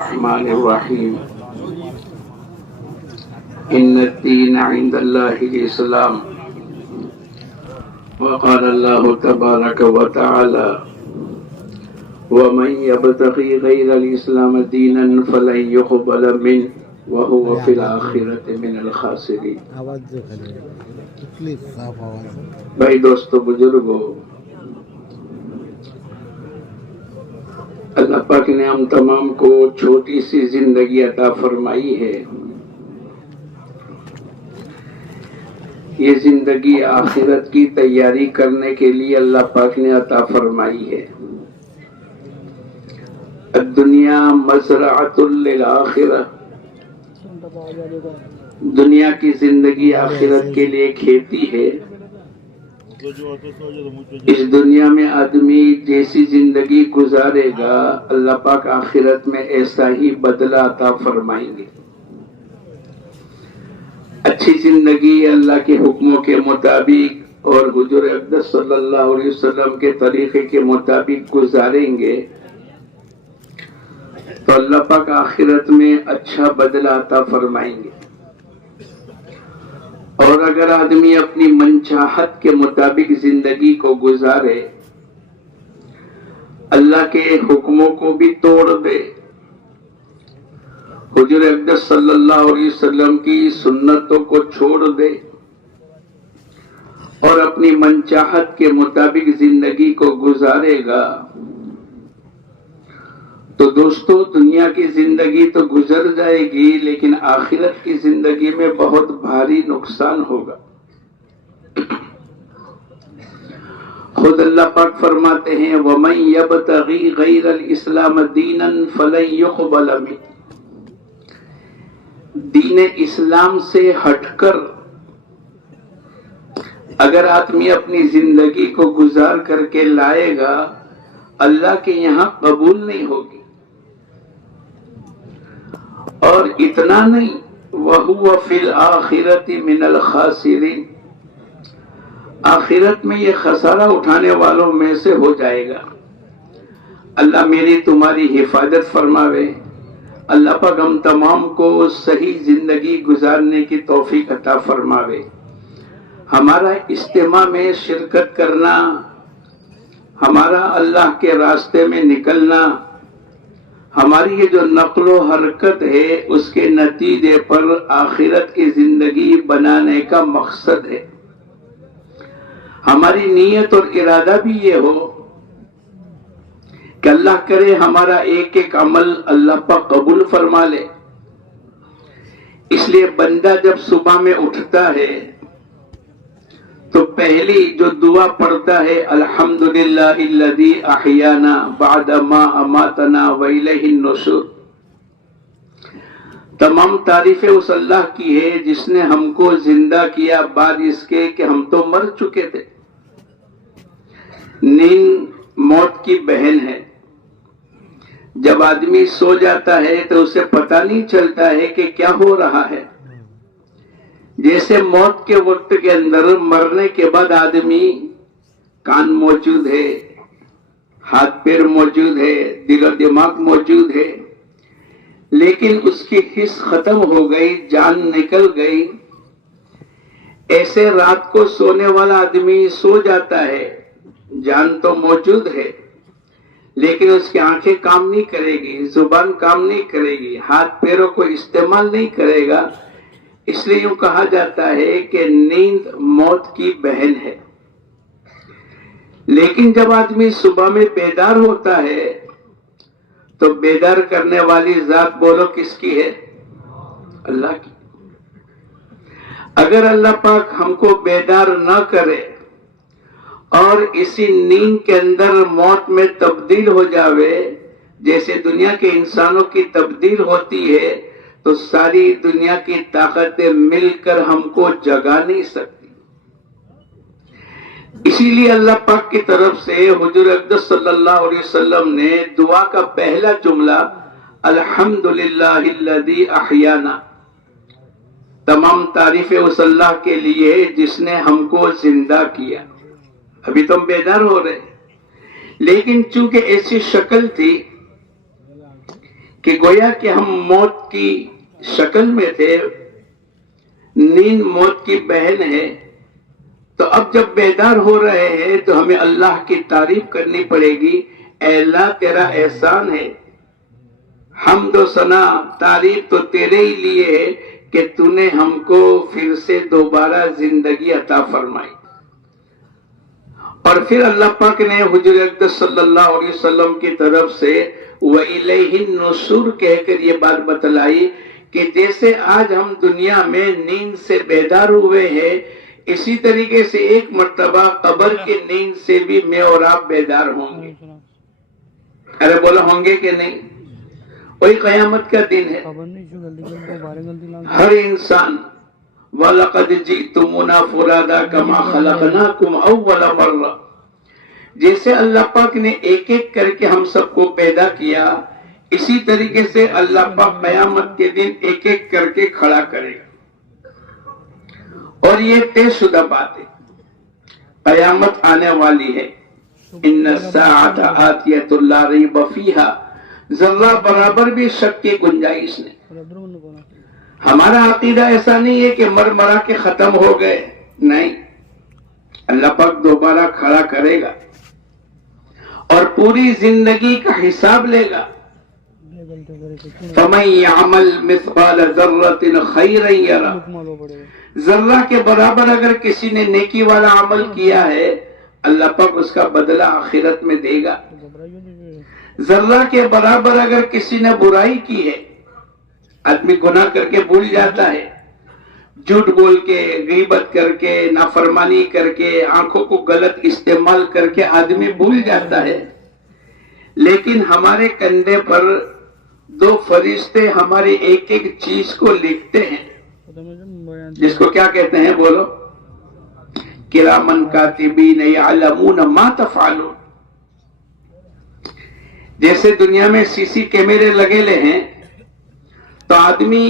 الرحمن الرحیم ان الدین عند اللہ الاسلام وقال اللہ تبارک وتعالی ومن يبتغي غیر الاسلام دینا فلن يقبل منه وهو في الآخرة من الخاسرین۔ بھائی دوستو بزرگو، اللہ پاک نے ہم تمام کو چھوٹی سی زندگی عطا فرمائی ہے۔ یہ زندگی آخرت کی تیاری کرنے کے لیے اللہ پاک نے عطا فرمائی ہے۔ الدنیا مزرعۃ للآخرہ، دنیا کی زندگی آخرت کے لیے کھیتی ہے۔ اس دنیا میں آدمی جیسی زندگی گزارے گا اللہ پاک آخرت میں ایسا ہی بدلہ عطا فرمائیں گے۔ اچھی زندگی اللہ کے حکموں کے مطابق اور حضور اقدس صلی اللہ علیہ وسلم کے طریقے کے مطابق گزاریں گے تو اللہ پاک آخرت میں اچھا بدلہ عطا فرمائیں گے۔ اور اگر آدمی اپنی منچاہت کے مطابق زندگی کو گزارے، اللہ کے حکموں کو بھی توڑ دے، حضور اقدس صلی اللہ علیہ وسلم کی سنتوں کو چھوڑ دے اور اپنی منچاہت کے مطابق زندگی کو گزارے گا تو دوستو دنیا کی زندگی تو گزر جائے گی لیکن آخرت کی زندگی میں بہت بھاری نقصان ہوگا۔ خود اللہ پاک فرماتے ہیں وَمَن يَبْتَغِي غَيْرَ الْإِسْلَامَ دِينًا فَلَن يُقْبَلَ مِنْهُ، دین اسلام سے ہٹ کر اگر آدمی اپنی زندگی کو گزار کر کے لائے گا اللہ کے یہاں قبول نہیں ہوگی۔ اور اتنا نہیں وَهُوَ فِي الْآخِرَةِ مِنَ الْخَاسِرِينَ، آخرت میں یہ خسارہ اٹھانے والوں میں سے ہو جائے گا۔ اللہ میری تمہاری حفاظت فرماوے۔ اللہ پاک ہم تمام کو صحیح زندگی گزارنے کی توفیق عطا فرماوے۔ ہمارا اجتماع میں شرکت کرنا، ہمارا اللہ کے راستے میں نکلنا، ہماری یہ جو نقل و حرکت ہے اس کے نتیجے پر آخرت کی زندگی بنانے کا مقصد ہے۔ ہماری نیت اور ارادہ بھی یہ ہو کہ اللہ کرے ہمارا ایک ایک عمل اللہ پاک قبول فرما لے۔ اس لیے بندہ جب صبح میں اٹھتا ہے تو پہلی جو دعا پڑھتا ہے الحمدللہ الذی احیانا بعد ما اماتنا والیہ النشور، تمام تعریفیں اس اللہ کی ہے جس نے ہم کو زندہ کیا بعد اس کے کہ ہم تو مر چکے تھے۔ نیند موت کی بہن ہے۔ جب آدمی سو جاتا ہے تو اسے پتہ نہیں چلتا ہے کہ کیا ہو رہا ہے۔ جیسے موت کے وقت کے اندر مرنے کے بعد آدمی کان موجود ہے، ہاتھ پیر موجود ہے، دل و دماغ موجود ہے، لیکن اس کی حس ختم ہو گئی، جان نکل گئی۔ ایسے رات کو سونے والا آدمی سو جاتا ہے، جان تو موجود ہے لیکن اس کی آنکھیں کام نہیں کرے گی، زبان کام نہیں کرے گی، ہاتھ پیروں کو استعمال نہیں کرے گا۔ اس لیے یوں کہا جاتا ہے کہ نیند موت کی بہن ہے۔ لیکن جب آدمی صبح میں بیدار ہوتا ہے تو بیدار کرنے والی ذات بولو کس کی ہے؟ اللہ کی۔ اگر اللہ پاک ہم کو بیدار نہ کرے اور اسی نیند کے اندر موت میں تبدیل ہو جاوے جیسے دنیا کے انسانوں کی تبدیل ہوتی ہے تو ساری دنیا کی طاقتیں مل کر ہم کو جگا نہیں سکتی۔ اسی لیے اللہ پاک کی طرف سے حضور اقدس صلی اللہ علیہ وسلم نے دعا کا پہلا جملہ الحمدللہ الذی احیانا، تمام تعریفیں اس اللہ کے لیے جس نے ہم کو زندہ کیا۔ ابھی تو ہم بیدار ہو رہے لیکن چونکہ ایسی شکل تھی کہ گویا کہ ہم موت کی شکل میں تھے، نیند موت کی بہن ہے، تو اب جب بیدار ہو رہے ہیں تو ہمیں اللہ کی تعریف کرنی پڑے گی۔ اے اللہ تیرا احسان ہے، حمد و ثنا تعریف تو تیرے ہی لیے ہے کہ تو نے ہم کو پھر سے دوبارہ زندگی عطا فرمائی۔ اور پھر اللہ پاک نے حضور اقدس صلی اللہ علیہ وسلم کی طرف سے وَإِلَيْهِ النُّشُورُ کہہ کر یہ بات بتلائی کہ جیسے آج ہم دنیا میں نیند سے بیدار ہوئے ہیں، اسی طریقے سے ایک مرتبہ قبر کی نیند سے بھی میں اور آپ بیدار ہوں گے۔ ارے بولا ہوں گے کہ نہیں؟ وہی قیامت کا دن ہے۔ ہر انسان وَلَقَدْ جِئْتُمُونَا فُرَادَىٰ كَمَا خَلَقْنَاكُمْ أَوَّلَ مَرَّةٍ، جیسے اللہ پاک نے ایک ایک کر کے ہم سب کو پیدا کیا، اسی طریقے سے اللہ پاک قیامت کے دن ایک ایک کر کے کھڑا کرے گا۔ اور یہ طے شدہ بات ہے، قیامت آنے والی ہے۔ ان الساعۃ آتیۃ لا ریب فیہا، ذرہ برابر بھی شک کی گنجائش نہیں۔ ہمارا عقیدہ ایسا نہیں ہے کہ مر مرا کے ختم ہو گئے، نہیں، اللہ پاک دوبارہ کھڑا کرے گا اور پوری زندگی کا حساب لے گا۔ فَمَن يَعْمَلْ مِثْقَالَ ذَرَّةٍ خَيْرًا يَرَهُ، ذرہ کے برابر اگر کسی نے نیکی والا عمل کیا ہے، اللہ پاک اس کا بدلہ آخرت میں دے گا۔ ذرہ کے برابر اگر کسی نے برائی کی ہے، آدمی گناہ کر کے بھول جاتا ہے، جھوٹ بول کے، غیبت کر کے، نافرمانی کر کے، آنکھوں کو غلط استعمال کر کے آدمی بھول جاتا ہے، لیکن ہمارے کندھے پر دو فرشتے ہماری ایک ایک چیز کو لکھتے ہیں، جس کو کیا کہتے ہیں بولو؟ کرامن کاتبین یعلمون ما تفعلون۔ جیسے دنیا میں سی سی کیمرے لگے لے ہیں تو آدمی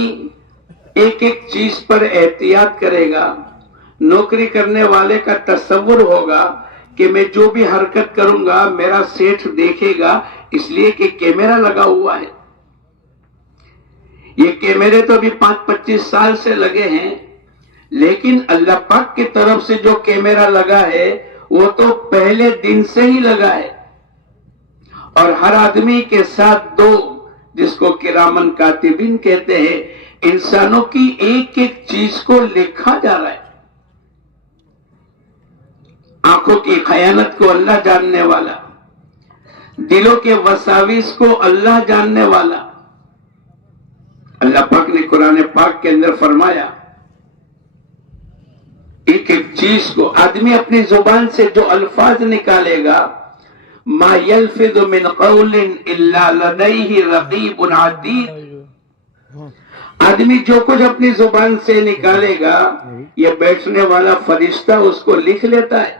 ایک ایک چیز پر احتیاط کرے گا، نوکری کرنے والے کا تصور ہوگا کہ میں جو بھی حرکت کروں گا میرا سیٹھ دیکھے گا، اس لیے کہ کیمرہ لگا ہوا ہے۔ یہ کیمرے تو ابھی 25 سال سے لگے ہیں، لیکن اللہ پاک کی طرف سے جو کیمرہ لگا ہے وہ تو پہلے دن سے ہی لگا ہے، اور ہر آدمی کے ساتھ دو، جس کو کرامن کاتبین کہتے ہیں، انسانوں کی ایک ایک چیز کو لکھا جا رہا ہے۔ آنکھوں کی خیانت کو اللہ جاننے والا، دلوں کے وساوس کو اللہ جاننے والا۔ اللہ پاک نے قرآن پاک کے اندر فرمایا، ایک ایک چیز کو آدمی اپنی زبان سے جو الفاظ نکالے گا، ما یلفظ من قول الا لدیہ رقیب عتید، آدمی جو کچھ اپنی زبان سے نکالے گا یہ بیٹھنے والا فرشتہ اس کو لکھ لیتا ہے۔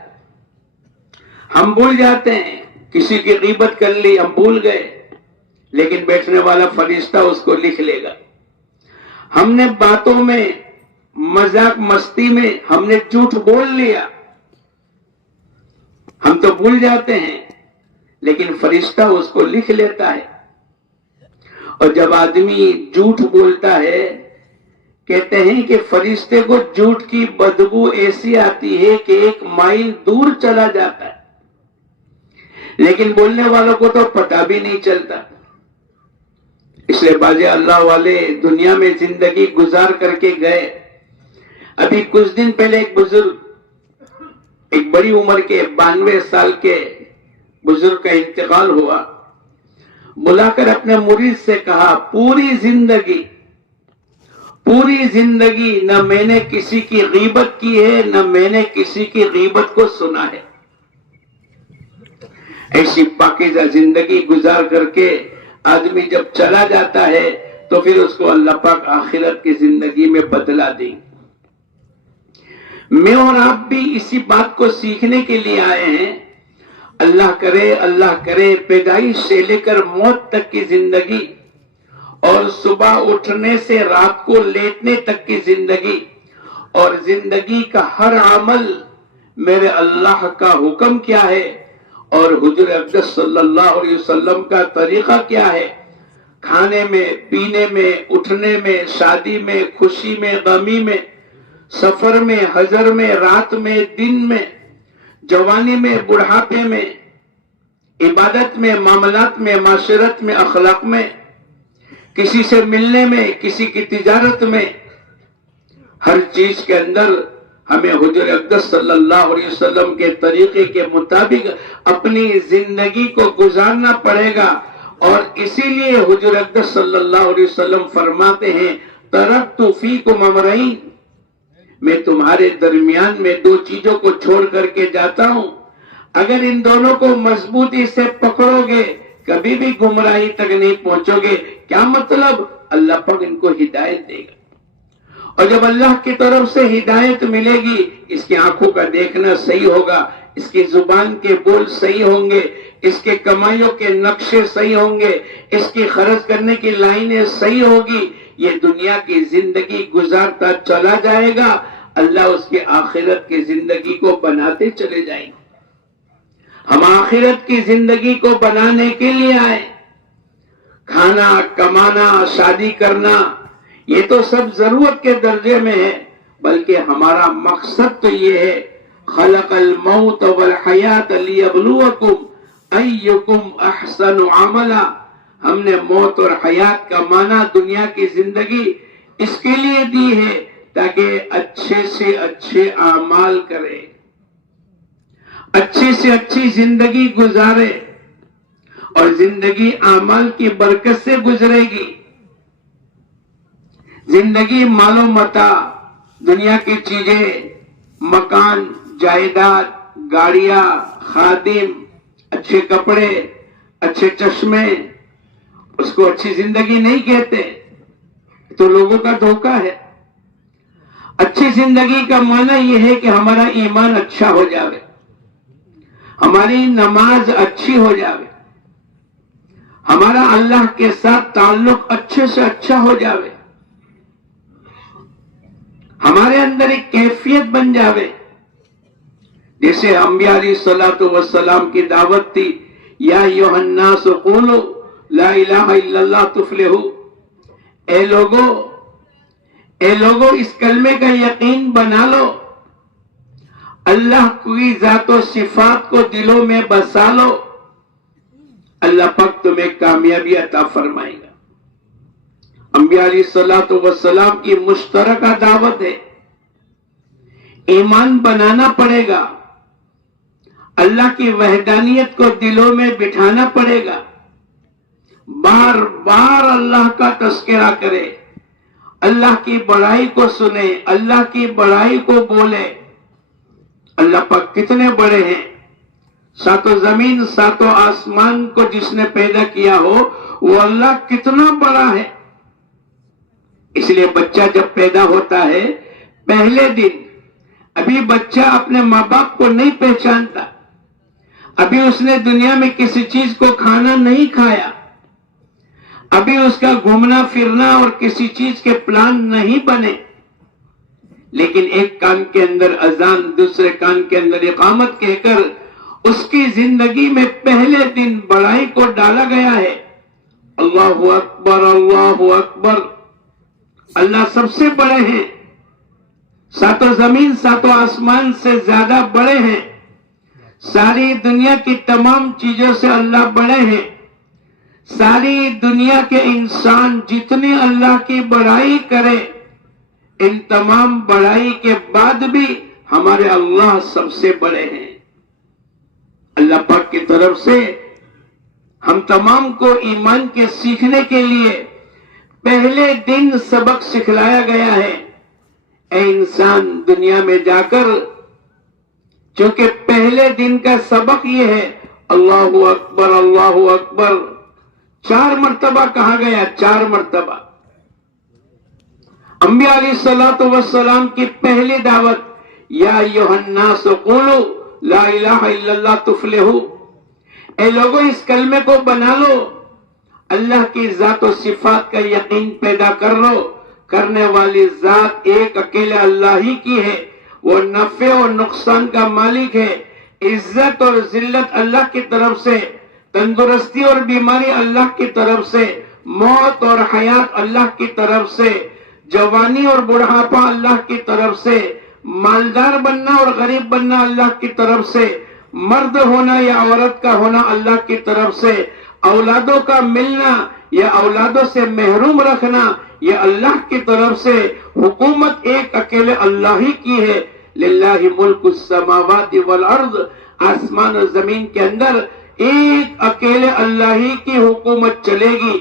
ہم بھول جاتے ہیں، کسی کی غیبت کر لی ہم بھول گئے، لیکن بیٹھنے والا فرشتہ اس کو لکھ لے گا۔ ہم نے باتوں میں، مذاق مستی میں ہم نے جھوٹ بول لیا، ہم تو بھول جاتے ہیں، لیکن فرشتہ اس کو لکھ لیتا ہے۔ اور جب آدمی جھوٹ بولتا ہے، کہتے ہیں کہ فرشتے کو جھوٹ کی بدبو ایسی آتی ہے کہ 1 مائل دور چلا جاتا ہے، لیکن بولنے والوں کو تو پتہ بھی نہیں چلتا۔ اس لیے باز اللہ والے دنیا میں زندگی گزار کر کے گئے۔ ابھی کچھ دن پہلے ایک بزرگ، ایک بڑی عمر کے 92 سال کے بزرگ کا انتقال ہوا۔ بلا کر اپنے مرید سے کہا، پوری زندگی نہ میں نے کسی کی غیبت کی ہے، نہ میں نے کسی کی غیبت کو سنا ہے۔ ایسی پاکیزہ زندگی گزار کر کے آدمی جب چلا جاتا ہے تو پھر اس کو اللہ پاک آخرت کی زندگی میں بدلا دیں۔ میں اور آپ بھی اسی بات کو سیکھنے کے لیے آئے ہیں۔ اللہ کرے پیدائش سے لے کر موت تک کی زندگی، اور صبح اٹھنے سے رات کو لیٹنے تک کی زندگی، اور زندگی کا ہر عمل میرے اللہ کا حکم کیا ہے اور حضور اقدس صلی اللہ علیہ وسلم کا طریقہ کیا ہے، کھانے میں، پینے میں، اٹھنے میں، شادی میں، خوشی میں، غمی میں، سفر میں، حضر میں، رات میں، دن میں، جوانی میں، بڑھاپے میں، عبادت میں، معاملات میں، معاشرت میں، اخلاق میں، کسی سے ملنے میں، کسی کی تجارت میں، ہر چیز کے اندر ہمیں حضور اقدس صلی اللہ علیہ وسلم کے طریقے کے مطابق اپنی زندگی کو گزارنا پڑے گا. اور اسی لیے حضور اقدس صلی اللہ علیہ وسلم فرماتے ہیں ترکت فیکم امرین، میں تمہارے درمیان میں دو چیزوں کو چھوڑ کر کے جاتا ہوں، اگر ان دونوں کو مضبوطی سے پکڑو گے کبھی بھی گمراہی تک نہیں پہنچو گے. کیا مطلب؟ اللہ پاک ان کو ہدایت دے گا، اور جب اللہ کی طرف سے ہدایت ملے گی اس کی آنکھوں کا دیکھنا صحیح ہوگا، اس کی زبان کے بول صحیح ہوں گے، اس کے کمائیوں کے نقشے صحیح ہوں گے، اس کی خرچ کرنے کی لائنیں صحیح ہوگی، یہ دنیا کی زندگی گزارتا چلا جائے گا، اللہ اس کی آخرت کی زندگی کو بناتے چلے جائیں گے. ہم آخرت کی زندگی کو بنانے کے لیے آئے. کھانا، کمانا، شادی کرنا یہ تو سب ضرورت کے درجے میں ہے، بلکہ ہمارا مقصد تو یہ ہے خلق الموت والحیات لیبلوکم ایکم احسن عملا. ہم نے موت اور حیات کا معنی دنیا کی زندگی اس کے لیے دی ہے تاکہ اچھے سے اچھے اعمال کرے، اچھی سے اچھی زندگی گزارے، اور زندگی اعمال کی برکت سے گزرے گی. زندگی مال و متاع، دنیا کی چیزیں، مکان، جائیداد، گاڑیاں، خادم، اچھے کپڑے، اچھے چشمے، اس کو اچھی زندگی نہیں کہتے، تو لوگوں کا دھوکہ ہے. اچھی زندگی کا معنی یہ ہے کہ ہمارا ایمان اچھا ہو جاوے، ہماری نماز اچھی ہو جاوے، ہمارا اللہ کے ساتھ تعلق اچھے سے اچھا ہو جاوے، ہمارے اندر ایک کیفیت بن جاوے. جیسے انبیاء علیہ الصلوۃ والسلام کی دعوت تھی یا ایھا الناس قولوا لا الہ الا اللہ تفلحوا. اے لوگو اس کلمے کا یقین بنا لو، اللہ کی ذات و صفات کو دلوں میں بسا لو، اللہ پاک تمہیں کامیابی عطا فرمائے گا. انبیاء علیہ الصلوۃ والسلام کی مشترکہ دعوت ہے. ایمان بنانا پڑے گا، اللہ کی وحدانیت کو دلوں میں بٹھانا پڑے گا، بار بار اللہ کا تذکرہ کرے، اللہ کی بڑائی کو سنے، اللہ کی بڑائی کو بولے. اللہ پاک کتنے بڑے ہیں، ساتوں زمین ساتوں آسمان کو جس نے پیدا کیا ہو وہ اللہ کتنا بڑا ہے. اس لیے بچہ جب پیدا ہوتا ہے پہلے دن ابھی بچہ اپنے ماں باپ کو نہیں پہچانتا، ابھی اس نے دنیا میں کسی چیز کو کھانا نہیں کھایا، ابھی اس کا گھومنا پھرنا اور کسی چیز کے پلان نہیں بنے، لیکن ایک کان کے اندر اذان دوسرے کان کے اندر اقامت کہہ کر اس کی زندگی میں پہلے دن بڑائی کو ڈالا گیا ہے. اللہ اکبر، اللہ اکبر، اللہ سب سے بڑے ہیں، ساتوں زمین ساتوں آسمان سے زیادہ بڑے ہیں، ساری دنیا کی تمام چیزوں سے اللہ بڑے ہیں. ساری دنیا کے انسان جتنی اللہ کی بڑائی کرے، ان تمام بڑائی کے بعد بھی ہمارے اللہ سب سے بڑے ہیں. اللہ پاک کی طرف سے ہم تمام کو ایمان کے سیکھنے کے لیے پہلے دن سبق سکھلایا گیا ہے. اے انسان دنیا میں جا کر چونکہ پہلے دن کا سبق یہ ہے اللہ اکبر، اللہ اکبر 4 مرتبہ کہا گیا، 4 مرتبہ. انبیاء علیہ الصلوۃ والسلام کی پہلی دعوت یا ایھا الناس قولوا لا الہ الا اللہ تفلحوا. اے لوگو اس کلمے کو بنا لو، اللہ کی ذات و صفات کا یقین پیدا کر لو. کرنے والی ذات ایک اکیلے اللہ ہی کی ہے، وہ نفع اور نقصان کا مالک ہے. عزت اور ذلت اللہ کی طرف سے، تندرستی اور بیماری اللہ کی طرف سے، موت اور حیات اللہ کی طرف سے، جوانی اور بڑھاپا اللہ کی طرف سے، مالدار بننا اور غریب بننا اللہ کی طرف سے، مرد ہونا یا عورت کا ہونا اللہ کی طرف سے، اولادوں کا ملنا یا اولادوں سے محروم رکھنا یہ اللہ کی طرف سے، حکومت ایک اکیلے اللہ ہی کی ہے۔ للہ ملک السماوات والارض، آسمان اور زمین کے اندر ایک اکیلے اللہ ہی کی حکومت چلے گی،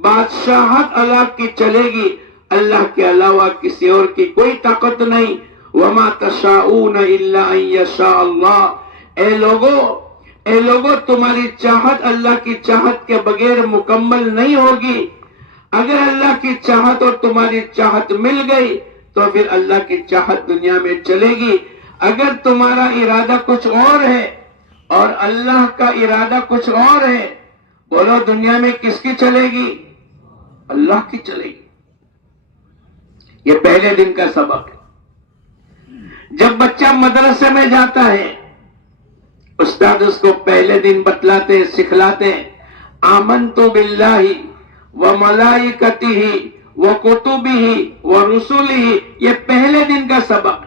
بادشاہت اللہ کی چلے گی، اللہ کے علاوہ کسی اور کی کوئی طاقت نہیں۔ وما تشاءون الا ان یشاء اللہ، اے لوگوں تمہاری چاہت اللہ کی چاہت کے بغیر مکمل نہیں ہوگی۔ اگر اللہ کی چاہت اور تمہاری چاہت مل گئی تو پھر اللہ کی چاہت دنیا میں چلے گی۔ اگر تمہارا ارادہ کچھ اور ہے اور اللہ کا ارادہ کچھ اور ہے، بولو دنیا میں کس کی چلے گی؟ اللہ کی چلے گی۔ یہ پہلے دن کا سبق ہے۔ جب بچہ مدرسے میں جاتا ہے، استاد اس کو پہلے دن بتلاتے سکھلاتے آمنت باللہ وملائکتہ وکتبہ ورسلہ، یہ پہلے دن کا سبق۔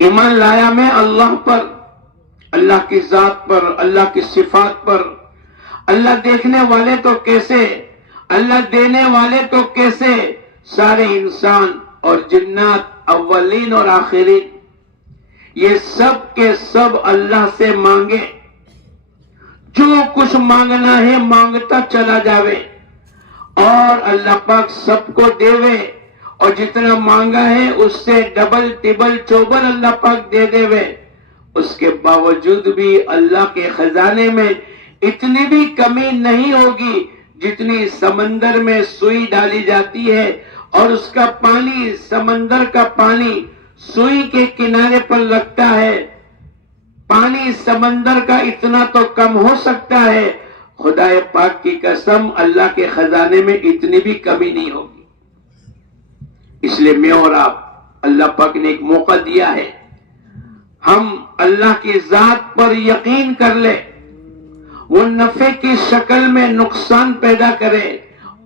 ایمان لایا میں اللہ پر، اللہ کی ذات پر، اللہ کی صفات پر، اللہ دیکھنے والے تو کیسے، اللہ دینے والے تو کیسے، سارے انسان اور جنات، اولین اور آخرین، یہ سب کے سب اللہ سے مانگے، جو کچھ مانگنا ہے مانگتا چلا جاوے، اور اللہ پاک سب کو دیوے، اور جتنا مانگا ہے اس سے ڈبل ٹبل چوبل اللہ پاک دے دیوے۔ اس کے باوجود بھی اللہ کے خزانے میں اتنی بھی کمی نہیں ہوگی جتنی سمندر میں سوئی ڈالی جاتی ہے، اور اس کا پانی، سمندر کا پانی سوئی کے کنارے پر لگتا ہے، پانی سمندر کا اتنا تو کم ہو سکتا ہے، خدا پاک کی قسم اللہ کے خزانے میں اتنی بھی کمی نہیں ہوگی۔ اس لیے میں اور آپ، اللہ پاک نے ایک موقع دیا ہے، ہم اللہ کی ذات پر یقین کر لیں، وہ نفع کی شکل میں نقصان پیدا کرے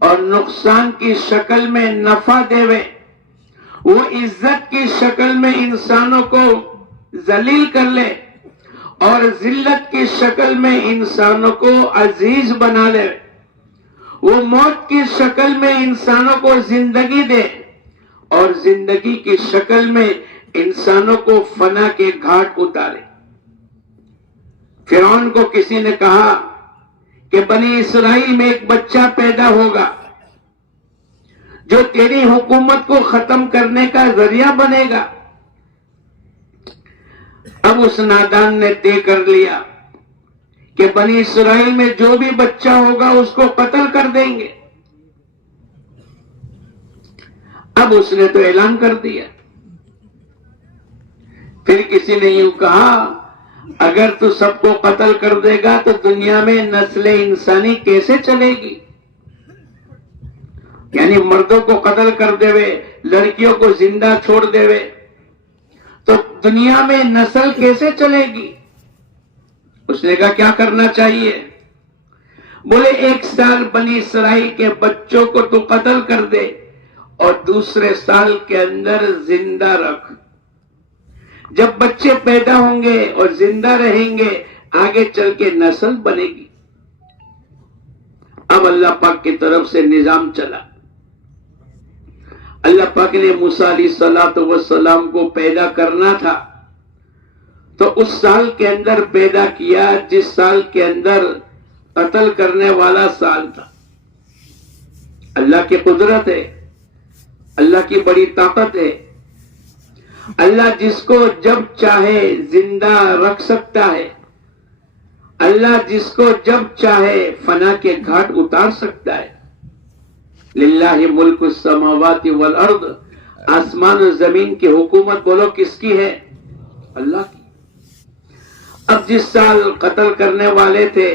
اور نقصان کی شکل میں نفع دے، وہ عزت کی شکل میں انسانوں کو ذلیل کر لے اور ذلت کی شکل میں انسانوں کو عزیز بنا لے، وہ موت کی شکل میں انسانوں کو زندگی دے اور زندگی کی شکل میں انسانوں کو فنا کے گھاٹ اتارے۔ فرعون کو کسی نے کہا کہ بنی اسرائیل میں ایک بچہ پیدا ہوگا جو تیری حکومت کو ختم کرنے کا ذریعہ بنے گا۔ اب اس نادان نے طے کر لیا کہ بنی اسرائیل میں جو بھی بچہ ہوگا اس کو قتل کر دیں گے۔ اب اس نے تو اعلان کر دیا۔ پھر کسی نے یوں کہا اگر تو سب کو قتل کر دے گا تو دنیا میں نسل انسانی کیسے چلے گی؟ یعنی مردوں کو قتل کر دے وے، لڑکیوں کو زندہ چھوڑ دے وے تو دنیا میں نسل کیسے چلے گی؟ اس نے کہا کیا کرنا چاہیے؟ بولے 1 سال بنی اسرائیل کے بچوں کو تو قتل کر دے اور دوسرے سال کے اندر زندہ رکھ، جب بچے پیدا ہوں گے اور زندہ رہیں گے آگے چل کے نسل بنے گی۔ اب اللہ پاک کی طرف سے نظام چلا۔ اللہ پاک نے موسیٰ علیہ السلام کو پیدا کرنا تھا تو اس سال کے اندر پیدا کیا جس سال کے اندر قتل کرنے والا سال تھا۔ اللہ کی قدرت ہے، اللہ کی بڑی طاقت ہے، اللہ جس کو جب چاہے زندہ رکھ سکتا ہے، اللہ جس کو جب چاہے فنا کے گھاٹ اتار سکتا ہے۔ للہ ملک السماوات والارض، آسمان و زمین کی حکومت بولو کس کی ہے؟ اللہ کی۔ اب جس سال قتل کرنے والے تھے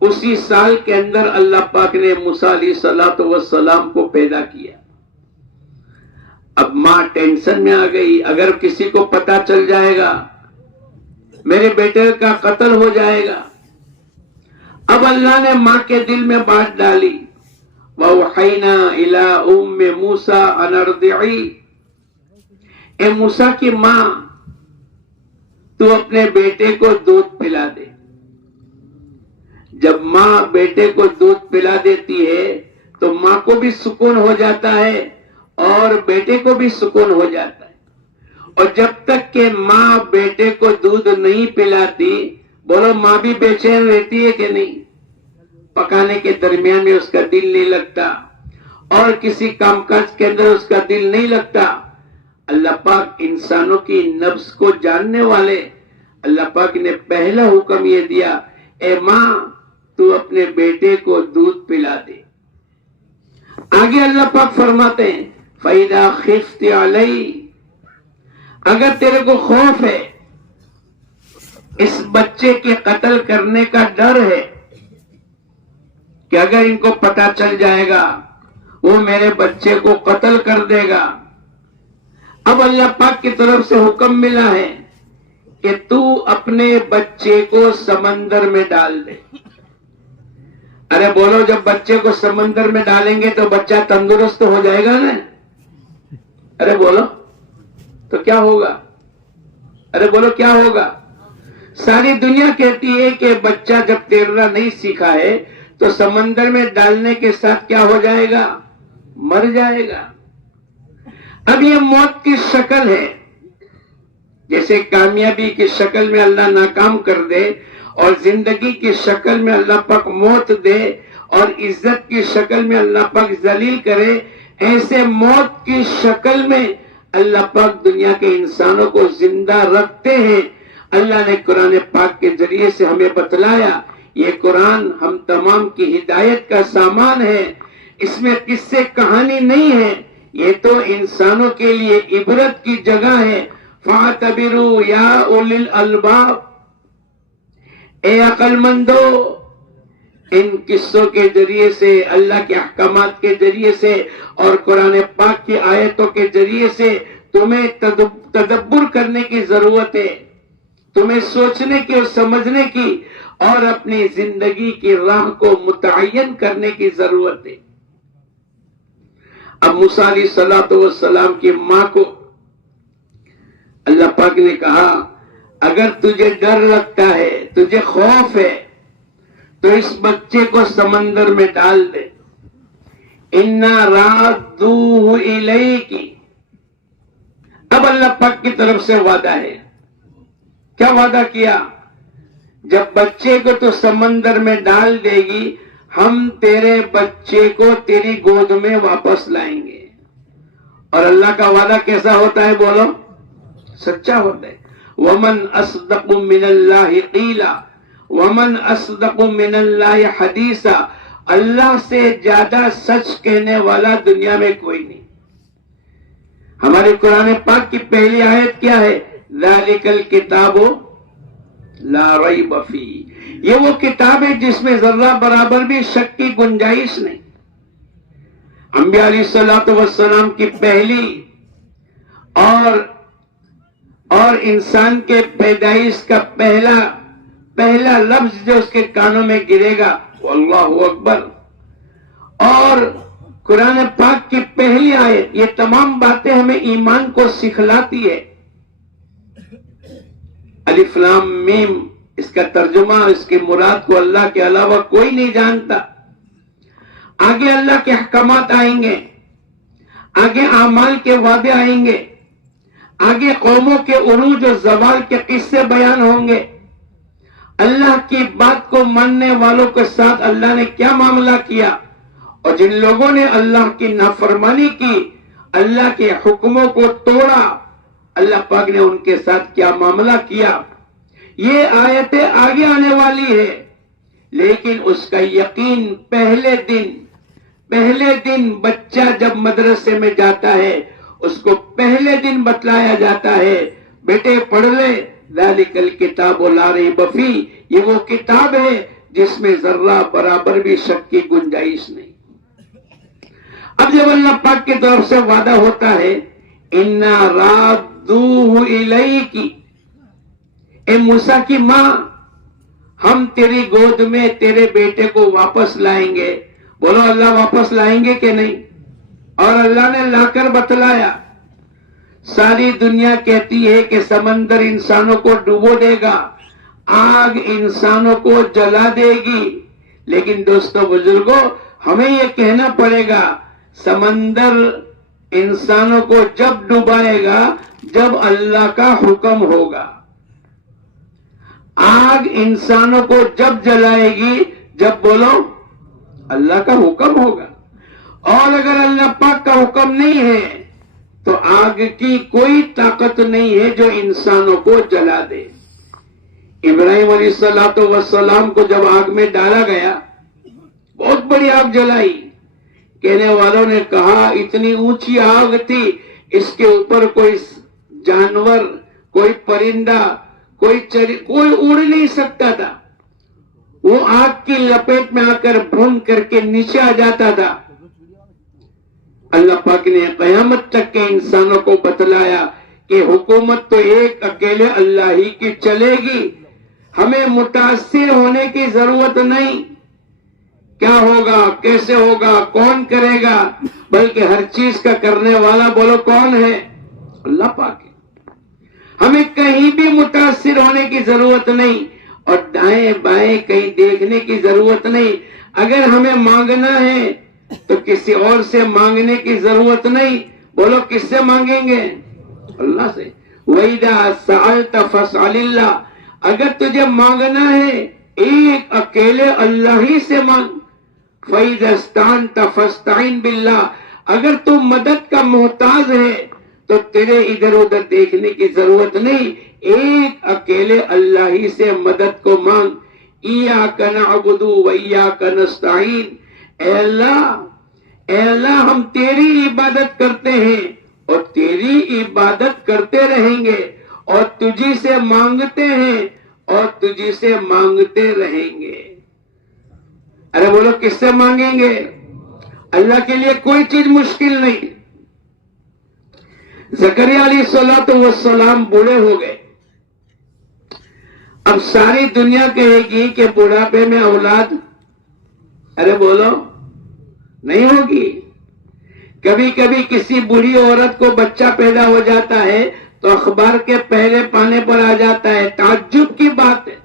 اسی سال کے اندر اللہ پاک نے موسیٰ علیہ السلام کو پیدا کیا۔ اب ماں ٹینشن میں آ گئی، اگر کسی کو پتا چل جائے گا میرے بیٹے کا قتل ہو جائے گا، اب اللہ نے ماں کے دل میں بات ڈالی، وَأَوْحَيْنَا إِلَىٰ أُمِّ مُوسَىٰ أَنْ أَرْضِعِيهِ، اے موسیٰ کی ماں تو اپنے بیٹے کو دودھ پلا دے۔ جب ماں بیٹے کو دودھ پلا دیتی ہے تو ماں کو بھی سکون ہو جاتا ہے اور بیٹے کو بھی سکون ہو جاتا ہے۔ اور جب تک کہ ماں بیٹے کو دودھ نہیں پلاتی، بولو ماں بھی بے چین رہتی ہے کہ نہیں؟ پکانے کے درمیان میں اس کا دل نہیں لگتا اور کسی کام کاج کے اندر اس کا دل نہیں لگتا۔ اللہ پاک انسانوں کی نفس کو جاننے والے، اللہ پاک نے پہلا حکم یہ دیا، اے ماں تو اپنے بیٹے کو دودھ پلا دے۔ آگے اللہ پاک فرماتے ہیں فَإِذَا خِفْتِ عَلَيْهِ، اگر تیرے کو خوف ہے، اس بچے کے قتل کرنے کا ڈر ہے کہ اگر ان کو پتہ چل جائے گا وہ میرے بچے کو قتل کر دے گا، اب اللہ پاک کی طرف سے حکم ملا ہے کہ تو اپنے بچے کو سمندر میں ڈال دے۔ ارے بولو جب بچے کو سمندر میں ڈالیں گے تو بچہ تندرست ہو جائے گا نا؟ ارے بولو تو کیا ہوگا؟ ارے بولو کیا ہوگا؟ ساری دنیا کہتی ہے کہ بچہ جب تیرنا نہیں سیکھا ہے تو سمندر میں ڈالنے کے ساتھ کیا ہو جائے گا؟ مر جائے گا۔ اب یہ موت کی شکل ہے، جیسے کامیابی کی شکل میں اللہ ناکام کر دے اور زندگی کی شکل میں اللہ پاک موت دے اور عزت کی شکل میں اللہ پاک ذلیل کرے، ایسے موت کی شکل میں اللہ پاک دنیا کے انسانوں کو زندہ رکھتے ہیں۔ اللہ نے قرآن پاک کے ذریعے سے ہمیں بتلایا، یہ قرآن ہم تمام کی ہدایت کا سامان ہے، اس میں قصے کہانی نہیں ہے، یہ تو انسانوں کے لیے عبرت کی جگہ ہے۔ فَاعْتَبِرُوا يَا أُولِي الْأَلْبَابِ، اے عقل مندو، ان قصوں کے ذریعے سے، اللہ کے احکامات کے ذریعے سے اور قرآن پاک کی آیتوں کے ذریعے سے تمہیں تدبر کرنے کی ضرورت ہے، تمہیں سوچنے کی اور سمجھنے کی اور اپنی زندگی کی راہ کو متعین کرنے کی ضرورت ہے۔ اب موسیٰ علیہ السلام کی ماں کو اللہ پاک نے کہا اگر تجھے ڈر لگتا ہے، تجھے خوف ہے، تو اس بچے کو سمندر میں ڈال دے۔ اِنَّا رَادُّوهُ إِلَيْكِ، اب اللہ پاک کی طرف سے وعدہ ہے۔ کیا وعدہ کیا؟ جب بچے کو تو سمندر میں ڈال دے گی، ہم تیرے بچے کو تیری گود میں واپس لائیں گے۔ اور اللہ کا وعدہ کیسا ہوتا ہے بولو؟ سچا ہوتا ہے۔ وَمَنْ أَصْدَقُ مِنَ اللَّهِ قِيلًا وَمَنْ أَصْدَقُ مِنَ اللَّهِ حَدِيثًا، اللہ سے زیادہ سچ کہنے والا دنیا میں کوئی نہیں۔ ہمارے قرآن پاک کی پہلی آیت کیا ہے؟ ذَلِكَ الْكِتَابُ لَا رَيْبَ فِيهِ، یہ وہ کتاب ہے جس میں ذرہ برابر بھی شک کی گنجائش نہیں۔ انبیاء علیہ السلام کی پہلی اور انسان کے پیدائش کا پہلا لفظ جو اس کے کانوں میں گرے گا وہ اللہ اکبر، اور قرآن پاک کی پہلی آیت، یہ تمام باتیں ہمیں ایمان کو سکھلاتی ہے۔ الف لام میم، اس کا ترجمہ، اس کی مراد کو اللہ کے علاوہ کوئی نہیں جانتا۔ آگے اللہ کے احکامات آئیں گے، آگے اعمال کے وعدے آئیں گے، آگے قوموں کے عروج و زوال کے قصے بیان ہوں گے۔ اللہ کی بات کو ماننے والوں کے ساتھ اللہ نے کیا معاملہ کیا، اور جن لوگوں نے اللہ کی نافرمانی کی، اللہ کے حکموں کو توڑا، اللہ پاک نے ان کے ساتھ کیا معاملہ کیا۔ یہ آیتیں آگے آنے والی ہے، لیکن اس کا یقین پہلے دن بچہ جب مدرسے میں جاتا ہے اس کو پہلے دن بتلایا جاتا ہے، بیٹے پڑھ لے، ذالک الکتاب لا ریب فیہ، یہ وہ کتاب ہے جس میں ذرہ برابر بھی شک کی گنجائش نہیں۔ اب جب اللہ پاک کی طرف سے وعدہ ہوتا ہے اِنَّا رَادُّوهُ إِلَيْكِ، اے موسیٰ کی ماں، ہم تیری گود میں تیرے بیٹے کو واپس لائیں گے. بولو اللہ واپس لائیں گے کہ نہیں؟ اور اللہ نے لا کر بتلایا. ساری دنیا کہتی ہے کہ سمندر انسانوں کو ڈبو دے گا، آگ انسانوں کو جلا دے گی، لیکن دوستو بزرگوں ہمیں یہ کہنا پڑے گا سمندر انسانوں کو جب ڈبائے گا جب اللہ کا حکم ہوگا. آگ انسانوں کو جب جلائے گی جب بولو اللہ کا حکم ہوگا. اور اگر اللہ پاک کا حکم نہیں ہے تو آگ کی کوئی طاقت نہیں ہے جو انسانوں کو جلا دے. ابراہیم علیہ السلام کو جب آگ میں ڈالا گیا، بہت بڑی آگ جلائی. کہنے والوں نے کہا اتنی اونچی آگ تھی، اس کے اوپر کوئی جانور، کوئی پرندہ، کوئی اڑ نہیں سکتا تھا. وہ آگ کی لپیٹ میں آ کر بھون کر کے نیچے آ جاتا تھا. اللہ پاک نے قیامت تک کے انسانوں کو بتلایا کہ حکومت تو ایک اکیلے اللہ ہی کی چلے گی، ہمیں متاثر ہونے کی ضرورت نہیں. کیا ہوگا، کیسے ہوگا، کون کرے گا، بلکہ ہر چیز کا کرنے والا بولو کون ہے؟ اللہ پاک ہے. ہمیں کہیں بھی متاثر ہونے کی ضرورت نہیں اور دائیں بائیں کہیں دیکھنے کی ضرورت نہیں. اگر ہمیں مانگنا ہے تو کسی اور سے مانگنے کی ضرورت نہیں. بولو کس سے مانگیں گے؟ اللہ سے. وَإِذَا سَأَلْتَ فَاسْأَلِ اللَّهِ. اگر تجھے مانگنا ہے ایک اکیلے اللہ ہی سے مانگ. فَإِذَا اسْتَعَنْتَ فَاسْتَعِنْ بِاللَّهِ. اگر تو مدد کا محتاج ہے تو تیرے ادھر ادھر دیکھنے کی ضرورت نہیں، ایک اکیلے اللہ ہی سے مدد کو مانگ. إِيَّاكَ نَعْبُدُ وَإِيَّاكَ نَسْتَعِينُ. اے اللہ ہم تیری عبادت کرتے ہیں اور تیری عبادت کرتے رہیں گے اور تجھی سے مانگتے ہیں اور تجھی سے مانگتے رہیں گے. ارے بولو کس سے مانگیں گے؟ اللہ کے لیے کوئی چیز مشکل نہیں. زکریا علیہ السلام بوڑھے ہو گئے. اب ساری دنیا کہے گی کہ بڑھاپے میں اولاد، ارے بولو نہیں ہوگی. کبھی کبھی کسی بوڑھی عورت کو بچہ پیدا ہو جاتا ہے تو اخبار کے پہلے پانے پر آ جاتا ہے. تعجب کی بات ہے.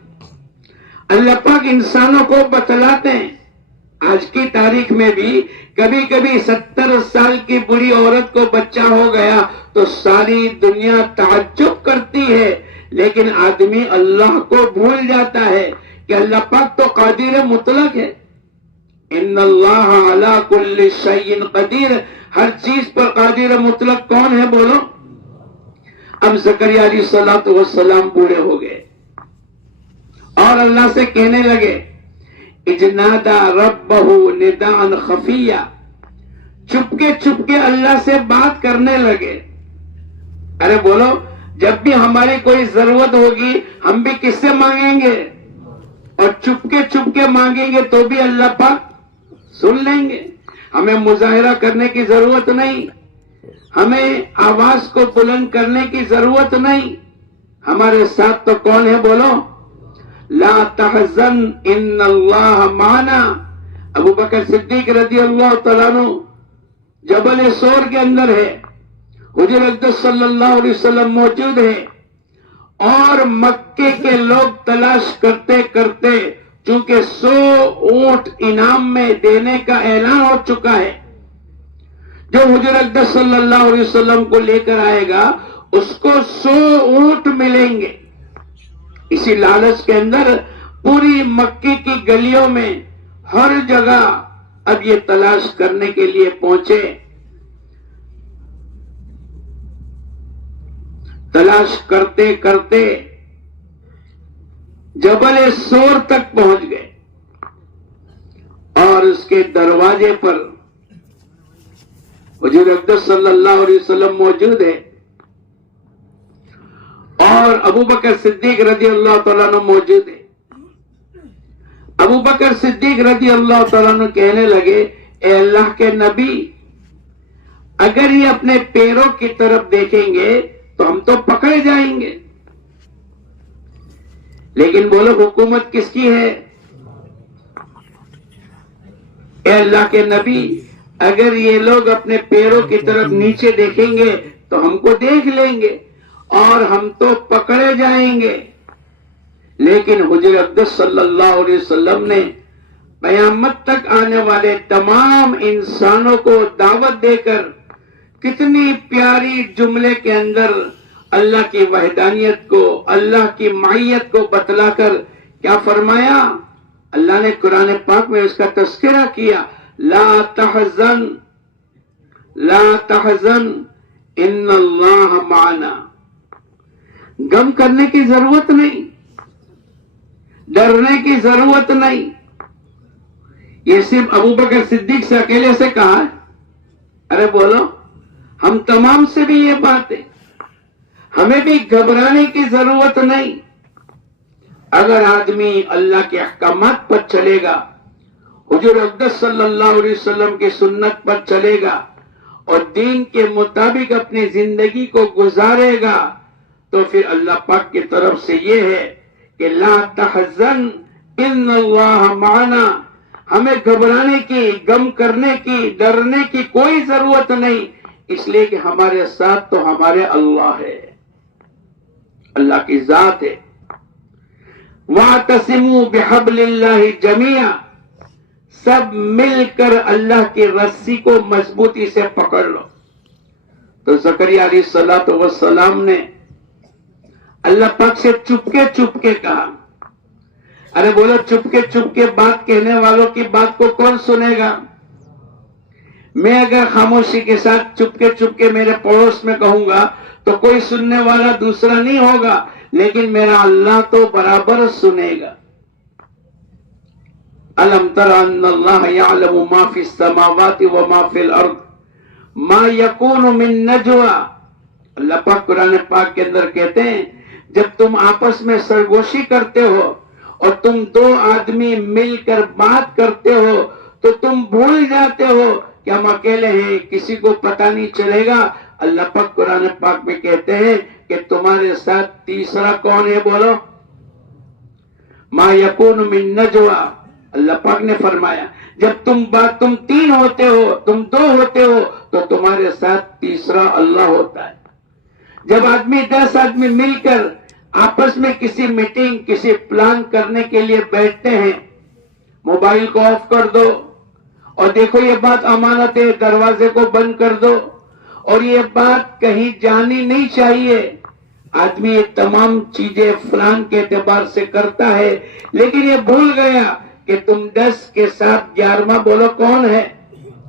اللہ پاک انسانوں کو بتلاتے ہیں. آج کی تاریخ میں بھی کبھی کبھی 70 سال کی بوڑھی عورت کو بچہ ہو گیا تو ساری دنیا تعجب کرتی ہے، لیکن آدمی اللہ کو بھول جاتا ہے کہ اللہ پاک تو قادر مطلق ہے. ان اللہ علی کل شیء قدیر. ہر چیز پر قادر مطلق کون ہے بولو؟ اب زکریا علیہ السلام بوڑھے ہو گئے اور اللہ سے کہنے لگے اجنادا ربہ نداء خفیہ. چپکے اللہ سے بات کرنے لگے. ارے بولو جب بھی ہماری کوئی ضرورت ہوگی ہم بھی کس سے مانگیں گے؟ اور چپکے مانگیں گے تو بھی اللہ پاک سن لیں گے. ہمیں مظاہرہ کرنے کی ضرورت نہیں، ہمیں آواز کو بلند کرنے کی ضرورت نہیں. ہمارے ساتھ تو کون ہے بولو؟ لا تحزن ان اللہ معنا. ابو بکر صدیق رضی اللہ تعالیٰ عنہ جبل سور کے اندر ہے، حضور اقدس صلی اللہ علیہ وسلم موجود ہے اور مکے کے لوگ تلاش کرتے کرتے چونکہ 100 اونٹ انعام میں دینے کا اعلان ہو چکا ہے، جو حضور اقدس صلی اللہ علیہ وسلم کو لے کر آئے گا اس کو 100 اونٹ ملیں گے. اسی لالچ کے اندر پوری مکے کی گلیوں میں ہر جگہ اب یہ تلاش کرنے کے لیے پہنچے. تلاش کرتے کرتے جبل سور تک پہنچ گئے اور اس کے دروازے پر حضور اقدس صلی اللہ علیہ وسلم موجود ہے اور ابو بکر صدیق رضی اللہ تعالیٰ عنہ موجود ہے. ابو بکر صدیق رضی اللہ تعالیٰ عنہ کہنے لگے اے اللہ کے نبی، اگر یہ اپنے پیروں کی طرف دیکھیں گے تو ہم تو پکڑے جائیں گے. لیکن بولو حکومت کس کی ہے؟ اے اللہ کے نبی، اگر یہ لوگ اپنے پیروں کی طرف نیچے دیکھیں گے تو ہم کو دیکھ لیں گے اور ہم تو پکڑے جائیں گے. لیکن حضور اقدس صلی اللہ علیہ وسلم نے قیامت تک آنے والے تمام انسانوں کو دعوت دے کر کتنی پیاری جملے کے اندر اللہ کی وحدانیت کو، اللہ کی معیت کو بتلا کر کیا فرمایا؟ اللہ نے قرآن پاک میں اس کا تذکرہ کیا، لا تحزن لا تحزن ان اللہ معنا. غم کرنے کی ضرورت نہیں، ڈرنے کی ضرورت نہیں. یہ صرف ابو بکر صدیق سے اکیلے سے کہا ہے؟ ارے بولو، ہم تمام سے بھی یہ بات ہے. ہمیں بھی گھبرانے کی ضرورت نہیں. اگر آدمی اللہ کے احکامات پر چلے گا، حضور اقدس صلی اللہ علیہ وسلم کی سنت پر چلے گا اور دین کے مطابق اپنی زندگی کو گزارے گا، تو پھر اللہ پاک کی طرف سے یہ ہے کہ لا تحزن ان اللہ معنا. ہمیں گھبرانے کی، غم کرنے کی، ڈرنے کی کوئی ضرورت نہیں، اس لیے کہ ہمارے ساتھ تو ہمارے اللہ ہے، اللہ کی ذات ہے. وَاعْتَصِمُوا بِحَبْلِ اللَّهِ جَمِيعًا. سب مل کر اللہ کی رسی کو مضبوطی سے پکڑ لو. تو زکریا علیہ السلام نے اللہ پاک سے چپکے کہا. ارے بولو، چپکے بات کہنے والوں کی بات کو کون سنے گا؟ میں اگر خاموشی کے ساتھ چپکے میرے پڑوس میں کہوں گا تو کوئی سننے والا دوسرا نہیں ہوگا، لیکن میرا اللہ تو برابر سنے گا. الم تر ان اللہ یعلم ما فی السماوات وما فی الارض ما یکون من نجوا. اللہ پاک قرآن پاک کے اندر کہتے ہیں، جب تم آپس میں سرگوشی کرتے ہو اور تم دو آدمی مل کر بات کرتے ہو تو تم بھول جاتے ہو کہ ہم اکیلے ہیں، کسی کو پتہ نہیں چلے گا. اللہ پاک قرآن پاک میں کہتے ہیں کہ تمہارے ساتھ تیسرا کون ہے؟ بولو، ما یکون من نجوا. اللہ پاک نے فرمایا جب تم تین ہوتے ہو، تم دو ہوتے ہو، تو تمہارے ساتھ تیسرا اللہ ہوتا ہے. جب 10 آدمی مل کر آپس میں کسی میٹنگ، کسی پلان کرنے کے لیے بیٹھتے ہیں، موبائل کو آف کر دو اور دیکھو یہ بات امانت ہے، دروازے کو بند کر دو اور یہ بات کہیں جانی نہیں چاہیے. آدمی یہ تمام چیزیں فلان کے اعتبار سے کرتا ہے، لیکن یہ بھول گیا کہ تم 10 کے ساتھ 11واں بولو کون ہے؟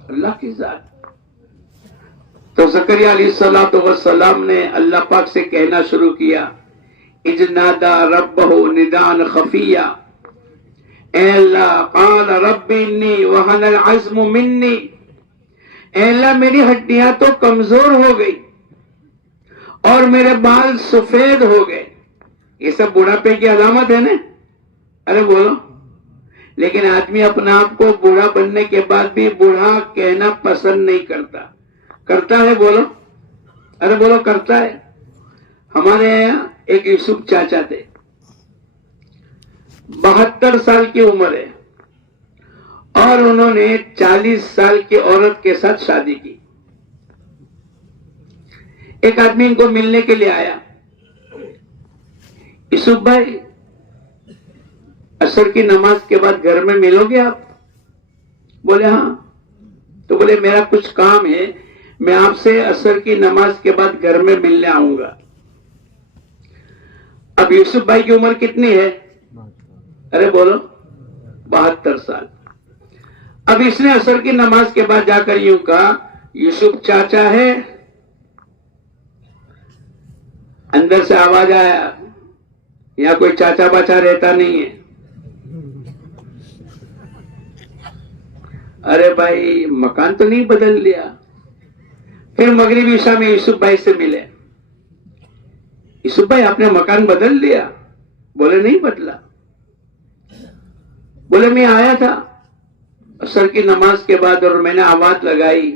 اللہ کی ذات. تو زکریا علیہ السلام نے اللہ پاک سے کہنا شروع کیا، اذ نادى ربه نداء خفيا. اے اللہ، قال رب انی وهن العظم منی. اے اللہ، میری ہڈیاں تو کمزور ہو گئی اور میرے بال سفید ہو گئے. یہ سب بڑھاپے کی علامت ہے نا؟ ارے بولو. لیکن آدمی اپنے آپ کو بوڑھا بننے کے بعد بھی بوڑھا کہنا پسند نہیں کرتا ہے. بولو، ارے بولو، کرتا ہے. ہمارے یہاں ایک یوسف چاچا تھے، 72 سال کی عمر ہے اور انہوں نے 40 سال کی عورت کے ساتھ شادی کی. ایک آدمی ان کو ملنے کے لیے آیا، یوسف بھائی عصر کی نماز کے بعد گھر میں ملو گے آپ؟ بولے ہاں. تو بولے میرا کچھ کام ہے، میں آپ سے عصر کی نماز کے بعد گھر میں ملنے آؤں گا. اب یوسف بھائی کی عمر کتنی ہے؟ ارے بولو، 72 سال. اب اس نے عصر کی نماز کے بعد جا کر یوں کہا، یوسف چاچا ہے؟ اندر سے آواز آیا، یہاں کوئی چاچا باچا رہتا نہیں ہے. ارے بھائی، مکان تو نہیں بدل لیا. پھر مغربی عشاء میں یوسف بھائی سے ملے. یوسف بھائی، آپ نے مکان بدل لیا؟ بولے نہیں بدلا. بولے میں آیا تھا عصر کی نماز کے بعد اور میں نے آواز لگائی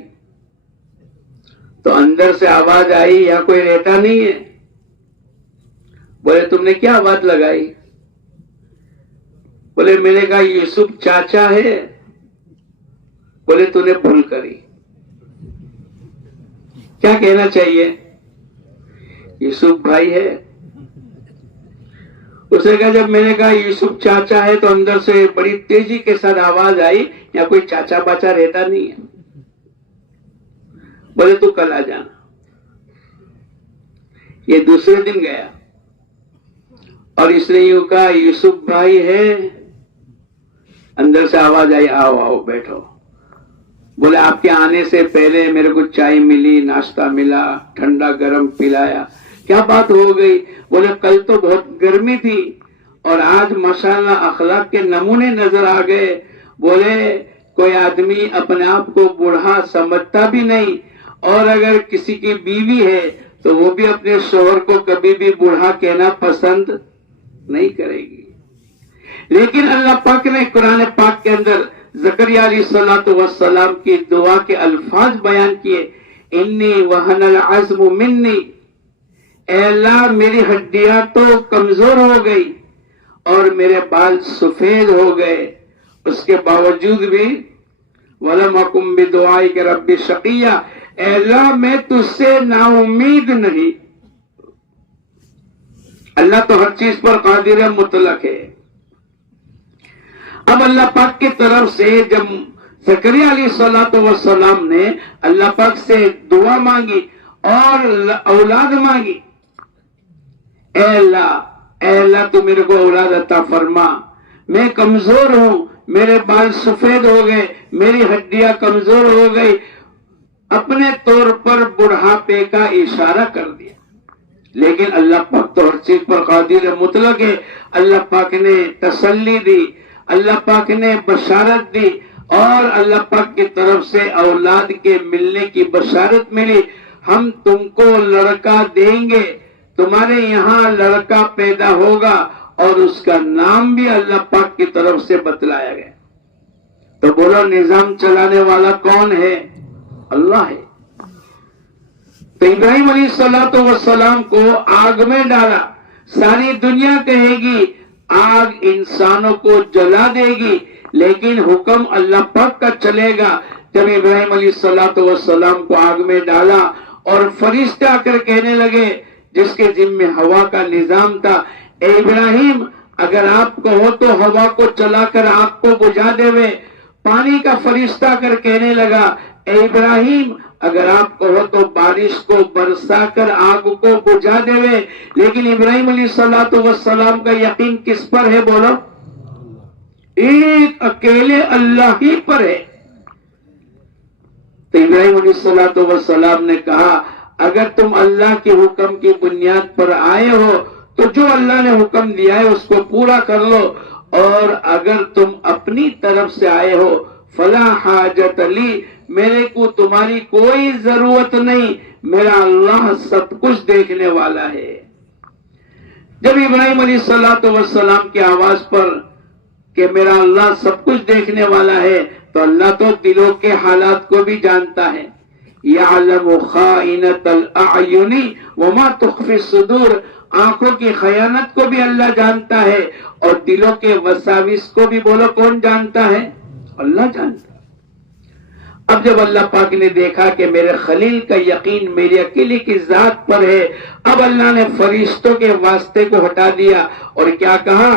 تو اندر سے آواز آئی، یہاں کوئی رہتا نہیں ہے. بولے تم نے کیا آواز لگائی؟ بولے میں نے کہا یوسف چاچا ہے؟ بولے تو نے بھول کری. کیا کہنا چاہیے؟ یوسف بھائی ہے. اس نے کہا جب میں نے کہا یوسف چاچا ہے تو اندر سے بڑی تیزی کے ساتھ آواز آئی یا کوئی چاچا باچا رہتا نہیں ہے. بولے تو کل آ جانا. یہ دوسرے دن گیا اور اس نے یوں کہا یوسف بھائی ہے. اندر سے آواز آئی آؤ آؤ بیٹھو. بولے آپ کے آنے سے پہلے میرے کو چائے ملی، ناشتہ ملا، ٹھنڈا گرم پلایا. کیا بات ہو گئی؟ بولے کل تو بہت گرمی تھی اور آج ماشاءاللہ اخلاق کے نمونے نظر آ گئے. بولے کوئی آدمی اپنے آپ کو بوڑھا سمجھتا بھی نہیں، اور اگر کسی کی بیوی ہے تو وہ بھی اپنے شوہر کو کبھی بھی بوڑھا کہنا پسند نہیں کرے گی. لیکن اللہ پاک نے قرآن پاک کے اندر زکریا علیہ الصلوۃ والسلام کی دعا کے الفاظ بیان کیے. انی وہن العظم منی، اے اللہ میری ہڈیاں تو کمزور ہو گئی اور میرے بال سفید ہو گئے، اس کے باوجود بھی وَلَمْ أَكُنْ بِدُعَائِكَ رَبِّ شَقِيًّا، اے اللہ میں تجھ سے نا امید نہیں. اللہ تو ہر چیز پر قادر مطلق ہے. اب اللہ پاک کی طرف سے جب زکریا علیہ الصلوۃ والسلام نے اللہ پاک سے دعا مانگی اور اولاد مانگی، اے اللہ تو میرے کو اولاد عطا فرما، میں کمزور ہوں، میرے بال سفید ہو گئے، میری ہڈیاں کمزور ہو گئی. اپنے طور پر بڑھاپے کا اشارہ کر دیا. لیکن اللہ پاک تو ہر چیز پر قادر مطلق ہے. اللہ پاک نے تسلی دی، اللہ پاک نے بشارت دی، اور اللہ پاک کی طرف سے اولاد کے ملنے کی بشارت ملی. ہم تم کو لڑکا دیں گے، تمہارے یہاں لڑکا پیدا ہوگا، اور اس کا نام بھی اللہ پاک کی طرف سے بتلایا گیا. تو بولو نظام چلانے والا کون ہے؟ اللہ ہے. تو ابراہیم علیہ الصلوۃ والسلام کو آگ میں ڈالا. ساری دنیا کہے گی آگ انسانوں کو جلا دے گی، لیکن حکم اللہ پاک کا چلے گا. جب ابراہیم علیہ الصلوۃ والسلام کو آگ میں ڈالا اور فرشتے آ کر کہنے لگے جس کے ذمہ ہوا کا نظام تھا، اے ابراہیم اگر آپ کہو تو ہوا کو چلا کر آگ کو بجھا دے وے. پانی کا فرشتہ کر کہنے لگا اے ابراہیم اگر آپ کہو تو بارش کو برسا کر آگ کو بجھا دے وے. لیکن ابراہیم علیہ الصلوۃ والسلام کا یقین کس پر ہے؟ بولو ایک اکیلے اللہ ہی پر ہے. تو ابراہیم علیہ الصلوۃ والسلام نے کہا اگر تم اللہ کے حکم کی بنیاد پر آئے ہو تو جو اللہ نے حکم دیا ہے اس کو پورا کر لو، اور اگر تم اپنی طرف سے آئے ہو فلا حاجت لی، میرے کو تمہاری کوئی ضرورت نہیں، میرا اللہ سب کچھ دیکھنے والا ہے. جب ابراہیم علیہ الصلوۃ والسلام کی آواز پر کہ میرا اللہ سب کچھ دیکھنے والا ہے، تو اللہ تو دلوں کے حالات کو بھی جانتا ہے. یعلم خائنۃ الاعین وما تخفی الصدور، آنکھوں کی خیانت کو بھی اللہ جانتا ہے، اور دلوں کے وساوس کو بھی بولو کون جانتا ہے؟ اللہ جانتا ہے. اب جب اللہ پاک نے دیکھا کہ میرے خلیل کا یقین میری اکیلے کی ذات پر ہے، اب اللہ نے فرشتوں کے واسطے کو ہٹا دیا اور کیا کہا؟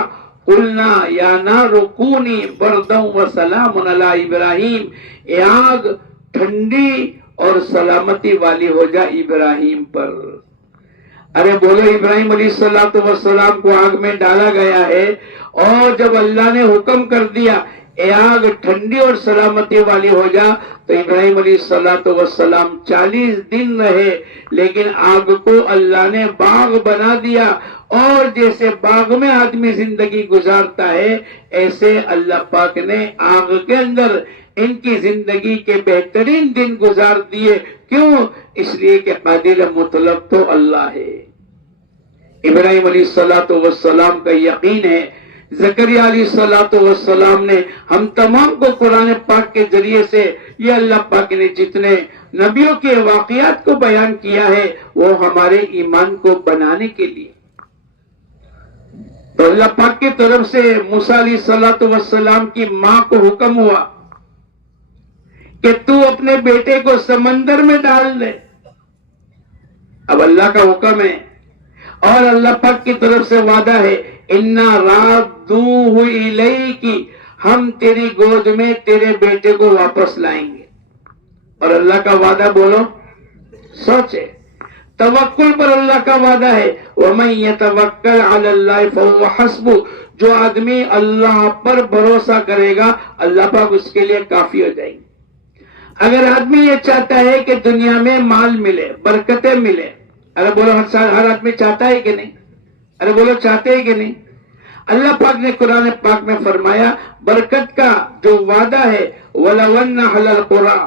قلنا یا نار کونی بردا وسلام علی ابراہیم، اے آگ ٹھنڈی اور سلامتی والی ہو جا ابراہیم پر. ارے بولو ابراہیم علیہ الصلوۃ والسلام کو آگ میں ڈالا گیا ہے، اور جب اللہ نے حکم کر دیا اے آگ ٹھنڈی اور سلامتی والی ہو جا، تو ابراہیم علیہ الصلوۃ والسلام 40 دن رہے. لیکن آگ کو اللہ نے باغ بنا دیا، اور جیسے باغ میں آدمی زندگی گزارتا ہے ایسے اللہ پاک نے آگ کے اندر ان کی زندگی کے بہترین دن گزار دیے. کیوں؟ اس لیے کہ قادر مطلق تو اللہ ہے. ابراہیم علیہ الصلوۃ والسلام کا یقین ہے. زکریا علیہ الصلوۃ والسلام نے ہم تمام کو قرآن پاک کے ذریعے سے یہ اللہ پاک نے جتنے نبیوں کے واقعات کو بیان کیا ہے وہ ہمارے ایمان کو بنانے کے لیے. تو اللہ پاک کی طرف سے موسیٰ علیہ السلام کی ماں کو حکم ہوا کہ تو اپنے بیٹے کو سمندر میں ڈال دے. اب اللہ کا حکم ہے اور اللہ پاک کی طرف سے وعدہ ہے اِنَّا رَادُّوهُ إِلَيْكِ، ہم تیری گود میں تیرے بیٹے کو واپس لائیں گے. اور اللہ کا وعدہ بولو سوچے، توکل پر اللہ کا وعدہ ہے وَمَن يَتَوَكَّلْ عَلَى اللَّهِ فَهُوَ حَسْبُهُ، جو آدمی اللہ پر بھروسہ کرے گا اللہ پاک اس کے لیے کافی ہو جائیں گے. اگر آدمی یہ چاہتا ہے کہ دنیا میں مال ملے، برکتیں ملے، ارے بولو ہر آدمی چاہتا ہے کہ نہیں؟ ارے بولو چاہتے ہیں کہ نہیں؟ اللہ پاک نے قرآن پاک میں فرمایا برکت کا جو وعدہ ہے وَلَوْ أَنَّ أَهْلَ الْقُرَىٰ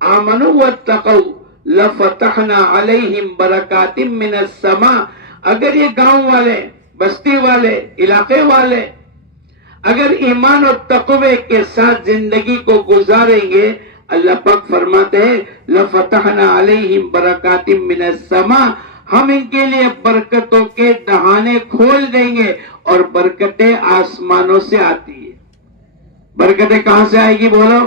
آمَنُوا وَاتَّقَوْا لَفَتَحْنَا عَلَيْهِمْ بَرَكَاتٍ مِّنَ السَّمَاءِ، اگر یہ گاؤں والے، بستی والے، علاقے والے اگر ایمان اور تقوی کے ساتھ زندگی کو گزاریں گے، اللہ پاک فرماتے ہیں لَفَتَحْنَا عَلَيْهِمْ بَرَكَاتٍ مِّنَ السَّمَاءِ، ہم ان کے لیے برکتوں کے دہانے کھول دیں گے. اور برکتیں آسمانوں سے آتی ہے. برکتیں کہاں سے آئے گی بولو؟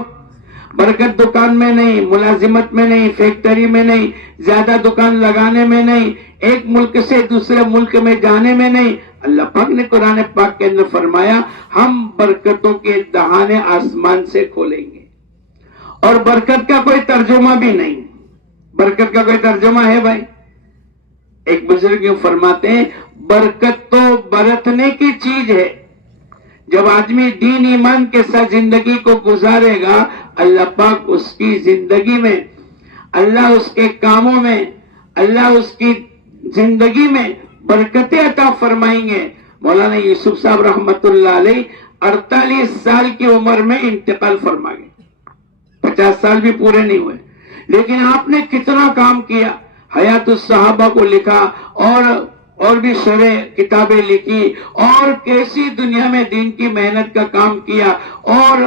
برکت دکان میں نہیں، ملازمت میں نہیں، فیکٹری میں نہیں، زیادہ دکان لگانے میں نہیں، ایک ملک سے دوسرے ملک میں جانے میں نہیں. اللہ پاک نے قرآن پاک کے اندر فرمایا ہم برکتوں کے دہانے آسمان سے کھولیں گے. اور برکت کا کوئی ترجمہ بھی نہیں. برکت کا کوئی ترجمہ ہے بھائی؟ ایک بزرگ یوں فرماتے ہیں برکت تو برتنے کی چیز ہے. جب آدمی دین ایمان کے ساتھ زندگی کو گزارے گا اللہ پاک اس کی زندگی میں، اللہ اس کے کاموں میں، اللہ اس کی زندگی میں برکتیں عطا فرمائیں گے. مولانا یوسف صاحب رحمت اللہ علیہ 48 سال کی عمر میں انتقال فرما گئے. 50 سال بھی پورے نہیں ہوئے، لیکن آپ نے کتنا کام کیا. حیات الصحابہ کو لکھا اور بھی شرح کتابیں لکھی اور کیسی دنیا میں دین کی محنت کا کام کیا. اور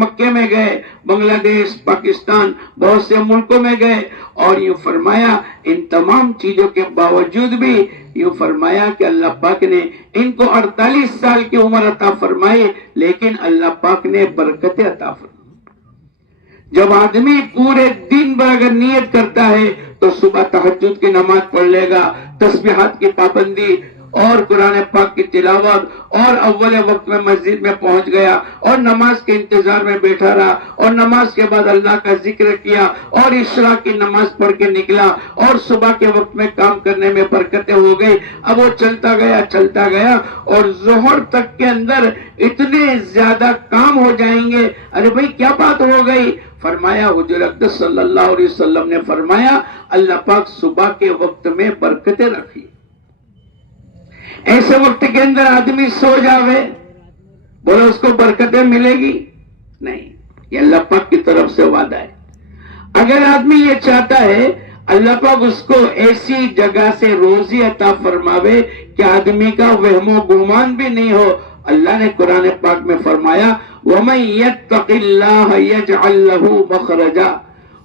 مکے میں گئے، بنگلہ دیش، پاکستان، بہت سے ملکوں میں گئے اور یوں فرمایا ان تمام چیزوں کے باوجود بھی یوں فرمایا کہ اللہ پاک نے ان کو 48 سال کی عمر عطا فرمائی، لیکن اللہ پاک نے برکتیں عطا فرمائی. جب آدمی پورے دن بھر اگر نیت کرتا ہے تو صبح تہجد کی نماز پڑھ لے گا، تسبیحات کی پابندی اور قرآن پاک کی تلاوت، اور اول وقت میں مسجد میں پہنچ گیا اور نماز کے انتظار میں بیٹھا رہا اور نماز کے بعد اللہ کا ذکر کیا اور عشاء کی نماز پڑھ کے نکلا اور صبح کے وقت میں کام کرنے میں برکتیں ہو گئی. اب وہ چلتا گیا اور ظہر تک کے اندر اتنے زیادہ کام ہو جائیں گے. ارے بھائی کیا بات ہو گئی؟ فرمایا حضور اقدس صلی اللہ علیہ وسلم نے فرمایا اللہ پاک صبح کے وقت میں برکتیں رکھی. ایسے وقت کے اندر آدمی سو جاوے، بولو اس کو برکتیں ملے گی؟ نہیں. یہ اللہ پاک کی طرف سے وعدہ ہے. اگر آدمی یہ چاہتا ہے اللہ پاک اس کو ایسی جگہ سے روزی عطا فرماوے کہ آدمی کا وہم و گمان بھی نہیں ہو. اللہ نے قرآن پاک میں فرمایا وَمَن يَتَّقِ اللَّهَ يَجْعَل لَّهُ مَخْرَجًا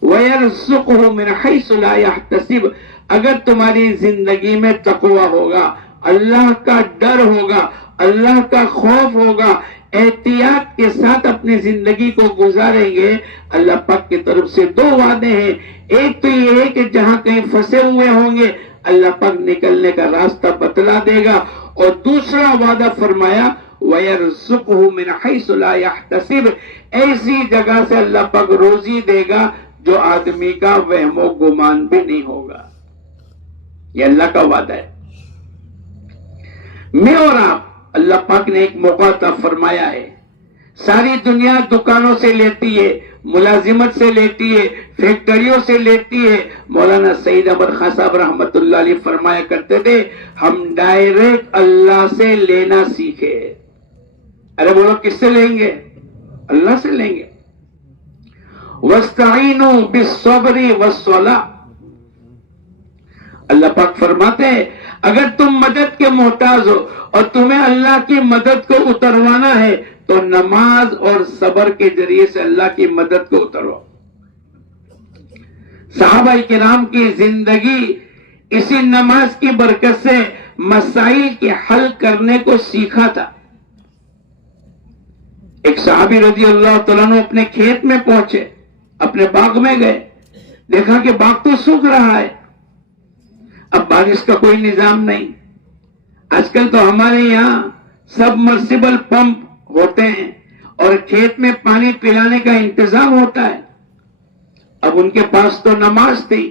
وَيَرْزُقْهُ مِنْ حَيْثُ لَا يَحْتَسِبُ. اگر تمہاری زندگی میں تقوی ہوگا، اللہ کا ڈر ہوگا، اللہ کا خوف ہوگا، احتیاط کے ساتھ اپنی زندگی کو گزاریں گے، اللہ پاک کی طرف سے 2 وعدے ہیں. ایک تو یہ ہے کہ جہاں کہیں پھنسے ہوئے ہوں گے اللہ پاک نکلنے کا راستہ بتلا دے گا، اور دوسرا وعدہ فرمایا وَيَرْزُقْهُ مِنْ حَيْثُ لَا يَحْتَسِبُ، ایسی جگہ سے اللہ پاک روزی دے گا جو آدمی کا وہم و گمان بھی نہیں ہوگا. یہ اللہ کا وعدہ ہے. میں اور آپ اللہ پاک نے ایک موقع عطا فرمایا ہے. ساری دنیا دکانوں سے لیتی ہے، ملازمت سے لیتی ہے، فیکٹریوں سے لیتی ہے. مولانا سعید احمد خان صاحب رحمت اللہ علیہ فرمایا کرتے تھے ہم ڈائریکٹ اللہ سے لینا سیکھے. ارے بولو کس سے لیں گے؟ اللہ سے لیں گے. وَاسْتَعِينُوا بِالصَّبْرِ وَالصَّلَاةِ. اللہ پاک فرماتے ہیں اگر تم مدد کے محتاج ہو اور تمہیں اللہ کی مدد کو اتروانا ہے تو نماز اور صبر کے ذریعے سے اللہ کی مدد کو اترو. صحابہ کرام کی زندگی اسی نماز کی برکت سے مسائل کے حل کرنے کو سیکھا تھا۔ ایک صحابی رضی اللہ تعالیٰ عنہ اپنے کھیت میں پہنچے، اپنے باغ میں گئے، دیکھا کہ باغ تو سوکھ رہا ہے، اب بارش کا کوئی نظام نہیں۔ آج کل تو ہمارے یہاں سب مرسیبل پمپ ہوتے ہیں اور کھیت میں پانی پلانے کا انتظام ہوتا ہے۔ اب ان کے پاس تو نماز تھی،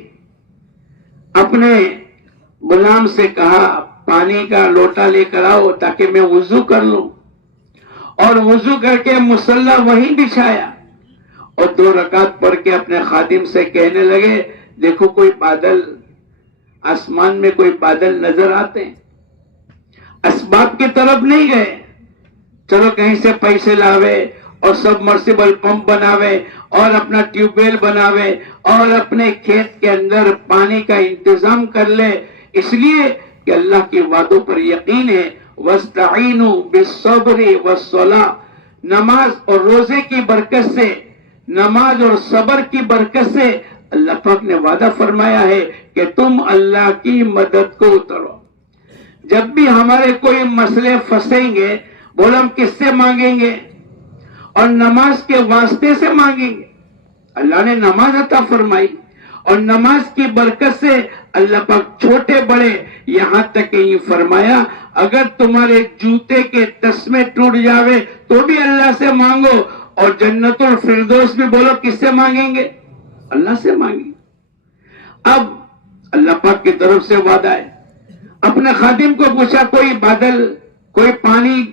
اپنے غلام سے کہا پانی کا لوٹا لے کر آؤ تاکہ میں وضو کر لوں، اور وضو کر کے مصلی وہیں بچھایا اور 2 رکعت پڑھ کے اپنے خادم سے کہنے لگے دیکھو کوئی بادل، آسمان میں کوئی بادل نظر آتے ہیں۔ اسباب کی طرف نہیں گئے، چلو کہیں سے پیسے لاوے اور سب مرسیبل پمپ بناوے اور اپنا ٹیوب ویل بناوے اور اپنے کھیت کے اندر پانی کا انتظام کر لے، اس لیے کہ اللہ کی وعدوں پر یقین ہے۔ وَاسْتَعِينُوا بِالصَّبْرِ وَالصَّلَاةِ، نماز اور روزے کی برکت سے، نماز اور صبر کی برکت سے اللہ پاک نے وعدہ فرمایا ہے کہ تم اللہ کی مدد کو اترو۔ جب بھی ہمارے کوئی مسئلے پھنسیں گے، بولو ہم کس سے مانگیں گے؟ اور نماز کے واسطے سے مانگیں گے۔ اللہ نے نماز عطا فرمائی اور نماز کی برکت سے اللہ پاک چھوٹے بڑے یہاں تک کہ یہ فرمایا اگر تمہارے جوتے کے تسمے ٹوٹ جاوے تو بھی اللہ سے مانگو، اور جنت الفردوس بھی بولو کس سے مانگیں گے؟ اللہ سے مانگیں۔ اب اللہ پاک کی طرف سے وعدہ ہے۔ اپنے خادم کو پوچھا کوئی بادل، کوئی پانی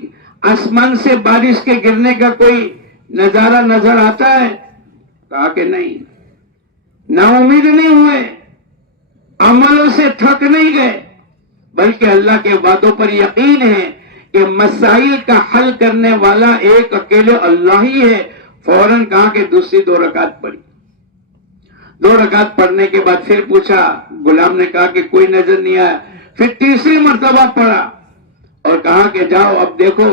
آسمان سے بارش کے گرنے کا کوئی نظارہ نظر آتا ہے؟ کہا کہ نہیں۔ نا امید نہیں ہوئے، عملوں سے تھک نہیں گئے، بلکہ اللہ کے وعدوں پر یقین ہے کہ مسائل کا حل کرنے والا ایک اکیلے اللہ ہی ہے۔ فوراً کہا کہ دوسری 2 رکعت پڑھی۔ 2 رکعت پڑھنے کے بعد پھر پوچھا، غلام نے کہا کہ کوئی نظر نہیں آیا۔ پھر تیسری مرتبہ پڑھا اور کہا کہ جاؤ اب دیکھو،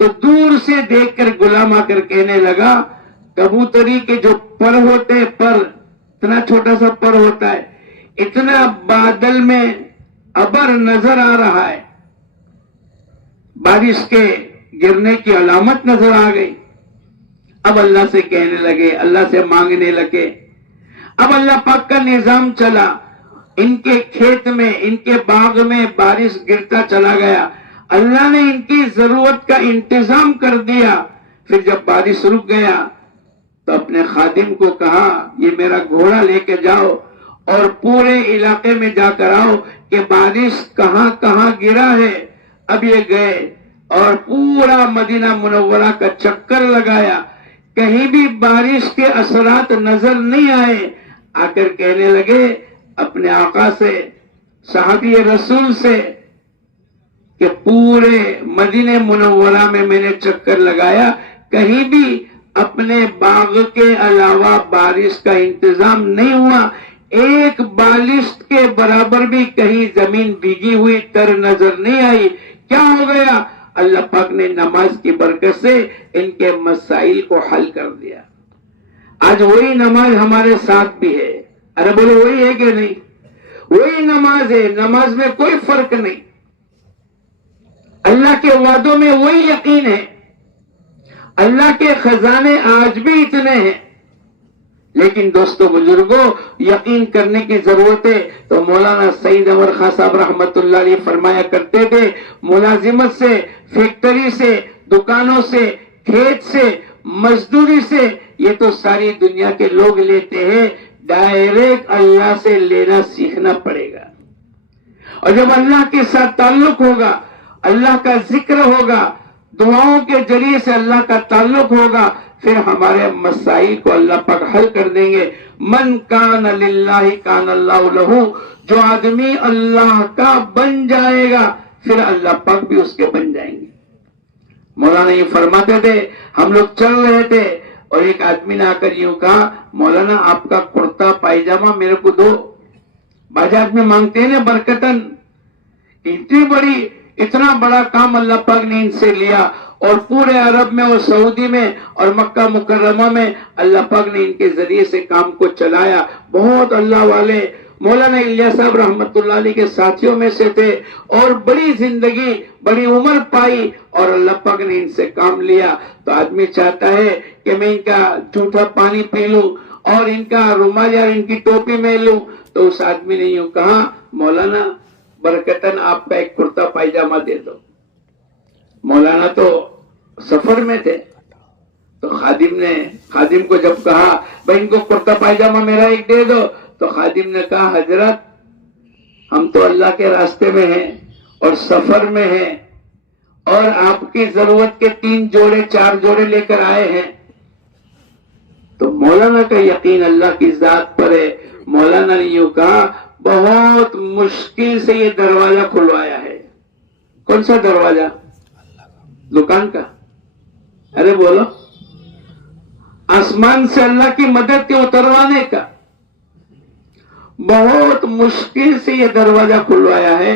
تو دور سے دیکھ کر غلام آ کر کہنے لگا کبوتری کے جو پر ہوتے ہیں، پر اتنا چھوٹا سا پر ہوتا ہے، اتنا بادل میں ابر نظر آ رہا ہے، بارش کے گرنے کی علامت نظر آ گئی۔ اب اللہ سے کہنے لگے، اللہ سے مانگنے لگے۔ اب اللہ پاک کا نظام چلا، ان کے کھیت میں، ان کے باغ میں بارش گرتا چلا گیا، اللہ نے ان کی ضرورت کا انتظام کر دیا۔ پھر جب بارش رک گیا تو اپنے خادم کو کہا یہ میرا گھوڑا لے کے جاؤ اور پورے علاقے میں جا کر آؤ کہ بارش کہاں کہاں گرا ہے۔ اب یہ گئے اور پورا مدینہ منورہ کا چکر لگایا، کہیں بھی بارش کے اثرات نظر نہیں آئے۔ آ کر کہنے لگے اپنے آقا سے، صحابی رسول سے، کہ پورے مدینہ منورہ میں نے چکر لگایا، کہیں بھی اپنے باغ کے علاوہ بارش کا انتظام نہیں ہوا، ایک بالشت کے برابر بھی کہیں زمین بھیگی ہوئی تر نظر نہیں آئی۔ کیا ہو گیا؟ اللہ پاک نے نماز کی برکت سے ان کے مسائل کو حل کر دیا۔ آج وہی نماز ہمارے ساتھ بھی ہے۔ ارے بولو وہی ہے کہ نہیں؟ وہی نماز ہے، نماز میں کوئی فرق نہیں، اللہ کے وعدوں میں وہی یقین ہے، اللہ کے خزانے آج بھی اتنے ہیں۔ لیکن دوستو بزرگوں، یقین کرنے کی ضرورت ہے۔ تو مولانا سعید احمد خان صاحب رحمت اللہ علیہ فرمایا کرتے تھے، ملازمت سے، فیکٹری سے، دکانوں سے، کھیت سے، مزدوری سے، یہ تو ساری دنیا کے لوگ لیتے ہیں، ڈائریکٹ اللہ سے لینا سیکھنا پڑے گا۔ اور جب اللہ کے ساتھ تعلق ہوگا، اللہ کا ذکر ہوگا، دعاؤں کے ذریعے سے اللہ کا تعلق ہوگا، پھر ہمارے مسائل کو اللہ پاک حل کر دیں گے۔ من کان للہ کان اللہ لہ، جو آدمی اللہ کا بن جائے گا پھر اللہ پاک بھی اس کے بن جائیں گے۔ مولانا یہ فرماتے تھے، ہم لوگ چل رہے تھے اور ایک آدمی نے آ کر یوں کہا، مولانا آپ کا کرتا پائجامہ میرے کو دو۔ بعض آدمی مانگتے ہیں نا برکتن، اتنا بڑا کام اللہ پاک نے ان سے لیا، اور پورے عرب میں اور سعودی میں اور مکہ مکرمہ میں اللہ پاک نے ان کے ذریعے سے کام کو چلایا۔ بہت اللہ والے مولانا الیاس صاحب رحمت اللہ علیہ کے ساتھیوں میں سے تھے اور بڑی زندگی بڑی عمر پائی اور اللہ پاک نے ان سے کام لیا. تو آدمی چاہتا ہے کہ میں ان کا جھوٹا پانی پی لوں اور ان کا رومال یا ان کی ٹوپی میں لوں. تو اس آدمی نے یوں کہا مولانا برکتن آپ کا ایک کرتا پائجامہ دے دو. مولانا تو سفر میں تھے تو خادم کو جب کہا بھائی ان کو کرتا پائجامہ میرا ایک دے دو تو خادم نے کہا حضرت ہم تو اللہ کے راستے میں ہیں اور سفر میں ہیں اور آپ کی ضرورت کے 3 جوڑے 4 جوڑے لے کر آئے ہیں. تو مولانا کا یقین اللہ کی ذات پر ہے. مولانا نے یوں کہا بہت مشکل سے یہ دروازہ کھلوایا ہے. کون سا دروازہ؟ دکان کا. ارے بولو آسمان سے اللہ کی مدد کے اتروانے کا. بہت مشکل سے یہ دروازہ کھلوایا ہے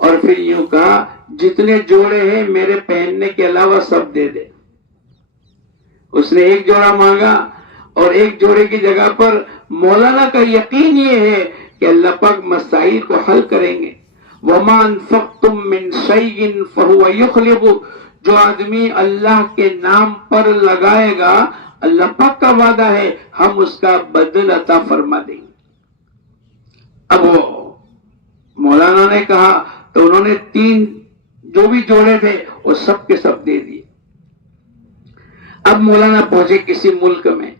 اور پھر یوں کہا جتنے جوڑے ہیں میرے پہننے کے علاوہ سب دے دے. اس نے ایک جوڑا مانگا اور ایک جوڑے کی جگہ پر مولانا کا یقین یہ ہے کہ اللہ پاک مسائل کو حل کریں گے. وَمَا أَنفَقْتُم مِّن شَيْءٍ فَهُوَ يُخْلِفُهُ. جو آدمی اللہ کے نام پر لگائے گا اللہ پاک کا وعدہ ہے ہم اس کا بدل عطا فرما دیں گے. اب مولانا نے کہا تو انہوں نے 3 جو بھی جوڑے تھے وہ سب کے سب دے دیے. اب مولانا پہنچے کسی ملک میں.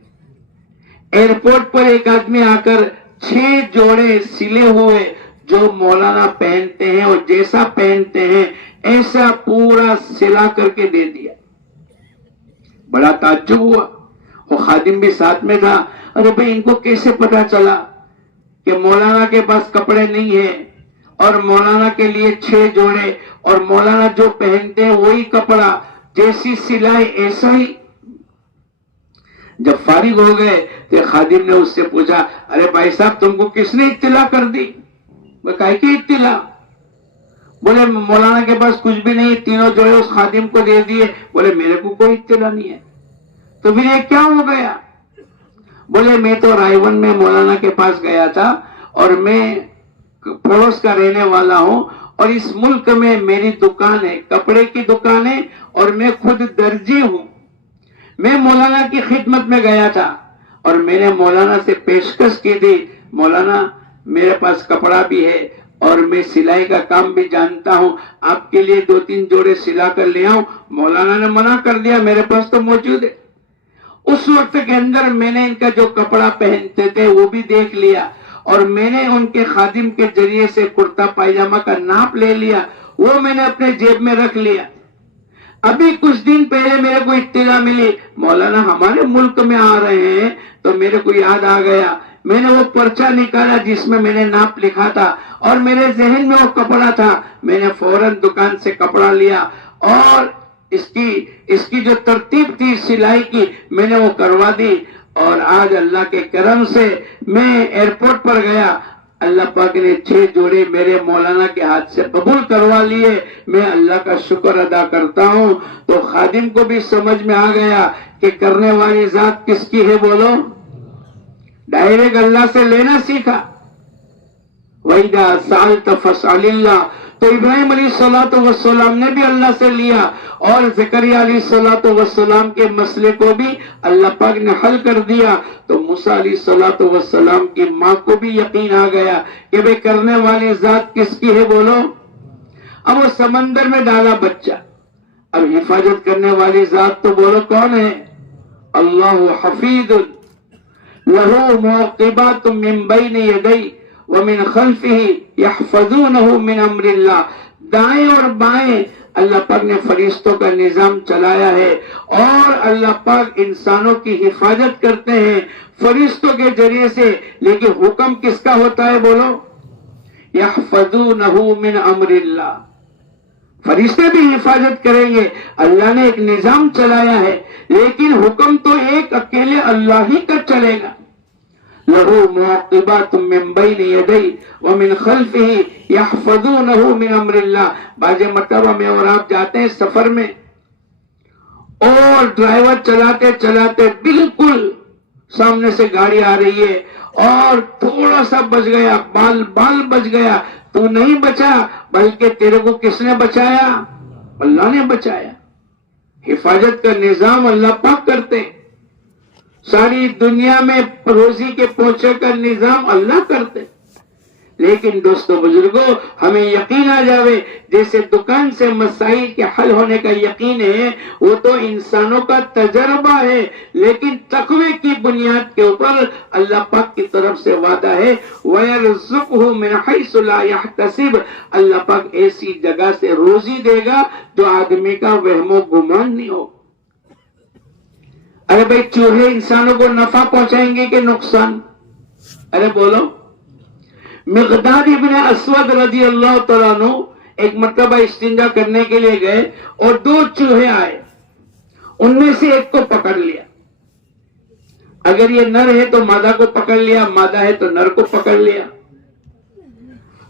ایئرپورٹ پر ایک آدمی آ کر 6 جوڑے سلے ہوئے جو مولانا پہنتے ہیں اور جیسا پہنتے ہیں ایسا پورا سلا کر کے دے دیا. بڑا تعجب ہوا. وہ خادم بھی ساتھ میں تھا. ارے بھائی ان کو کیسے پتا چلا کہ مولانا کے پاس کپڑے نہیں ہیں اور مولانا کے لیے 6 جوڑے اور مولانا جو پہنتے ہیں وہی کپڑا جیسی سلائی ایسا ہی. جب فارغ ہو گئے تو خادم نے اس سے پوچھا ارے بھائی صاحب تم کو کس نے اطلاع کر دی؟ وہ کہے کہ اطلاع. بولے مولانا کے پاس کچھ بھی نہیں 3 جوڑے اس خادم کو دے دیے. بولے میرے کو کوئی اطلاع نہیں ہے. تو پھر یہ کیا ہو گیا؟ بولے میں تو رائے ون میں مولانا کے پاس گیا تھا اور میں پڑوس کا رہنے والا ہوں اور اس ملک میں میری دکان ہے کپڑے کی دکان ہے اور میں خود درجی ہوں. میں مولانا کی خدمت میں گیا تھا اور میں نے مولانا سے پیشکش کی تھی مولانا میرے پاس کپڑا بھی ہے اور میں سلائی کا کام بھی جانتا ہوں آپ کے لیے 2-3 جوڑے سلا کر لے آؤں. مولانا نے منع کر دیا میرے پاس تو موجود ہے. اس وقت کے اندر میں نے ان کا جو کپڑا پہنتے تھے وہ بھی دیکھ لیا اور میں نے ان کے خادم کے ذریعے سے کرتا پائجامہ کا ناپ لے لیا. وہ میں نے اپنے جیب میں رکھ لیا. ابھی کچھ دن پہلے میرے کو اطلاع ملی مولانا ہمارے ملک میں آ رہے ہیں تو میرے کو یاد آ گیا. میں نے وہ پرچہ نکالا جس میں میں نے ناپ لکھا تھا اور میرے ذہن میں وہ کپڑا تھا. میں نے فوراً دکان سے کپڑا لیا اور اس کی جو ترتیب تھی سلائی کی میں نے وہ کروا دی اور آج اللہ کے کرم سے میں ایئرپورٹ پر گیا. اللہ پاک نے 6 جوڑے میرے مولانا کے ہاتھ سے قبول کروا لیے. میں اللہ کا شکر ادا کرتا ہوں. تو خادم کو بھی سمجھ میں آ گیا کہ کرنے والی ذات کس کی ہے. بولو ڈائریکٹ اللہ سے لینا سیکھا. وَإِذَا سَأَلْتَ فَاسْأَلِ اللَّهَ. تو ابراہیم علیہ السلام نے بھی اللہ سے لیا اور زکریا علیہ السلام کے مسئلے کو بھی اللہ پاک نے حل کر دیا. تو موسیٰ علیہ السلام کی ماں کو بھی یقین آ گیا کہ بھئی کرنے والی ذات کس کی ہے. بولو اب وہ سمندر میں ڈالا بچہ. اب حفاظت کرنے والی ذات تو بولو کون ہے؟ اللہ حفیظ لہ معقبات من بین یدیہ ومن خلفہ یحفظونہ من امر اللہ. دائیں اور بائیں اللہ پاک نے فرشتوں کا نظام چلایا ہے اور اللہ پاک انسانوں کی حفاظت کرتے ہیں فرشتوں کے ذریعے سے. لیکن حکم کس کا ہوتا ہے؟ بولو یحفظونہ من امر اللہ. فرشتے بھی حفاظت کریں گے. اللہ نے ایک نظام چلایا ہے لیکن حکم تو ایک اکیلے اللہ ہی کا چلے گا. لہو معقبات من بین یدیہ ومن خلفہ یحفظونہ من امر اللہ. بعض مرتبہ میں اور آپ جاتے ہیں سفر میں اور ڈرائیور چلاتے چلاتے بالکل سامنے سے گاڑی آ رہی ہے اور تھوڑا سا بچ گیا، بال بال بچ گیا، تو نہیں بچا بلکہ تیرے کو کس نے بچایا؟ اللہ نے بچایا۔ حفاظت کا نظام اللہ پاک کرتے، ساری دنیا میں روزی کے پہنچے کا نظام اللہ کرتے۔ لیکن دوستو بزرگوں، ہمیں یقین آ جاوے، جیسے دکان سے مسائل کے حل ہونے کا یقین ہے، وہ تو انسانوں کا تجربہ ہے، لیکن تقوی کی بنیاد کے اوپر اللہ پاک کی طرف سے وعدہ ہے وَيَرْزُقْهُ مِنْ حَيْثُ لَا يَحْتَسِبُ، اللہ پاک ایسی جگہ سے روزی دے گا جو آدمی کا وہم و گمان نہیں ہو۔ ارے بھائی، چوہے انسانوں کو نفع پہنچائیں گے کہ نقصان؟ ارے بولو۔ مقداد ابن اسود رضی اللہ تعالیٰ عنہ ایک مرتبہ استنجا کرنے کے لیے گئے اور 2 چوہے آئے، ان میں سے ایک کو پکڑ لیا۔ اگر یہ نر ہے تو مادہ کو پکڑ لیا، مادہ ہے تو نر کو پکڑ لیا۔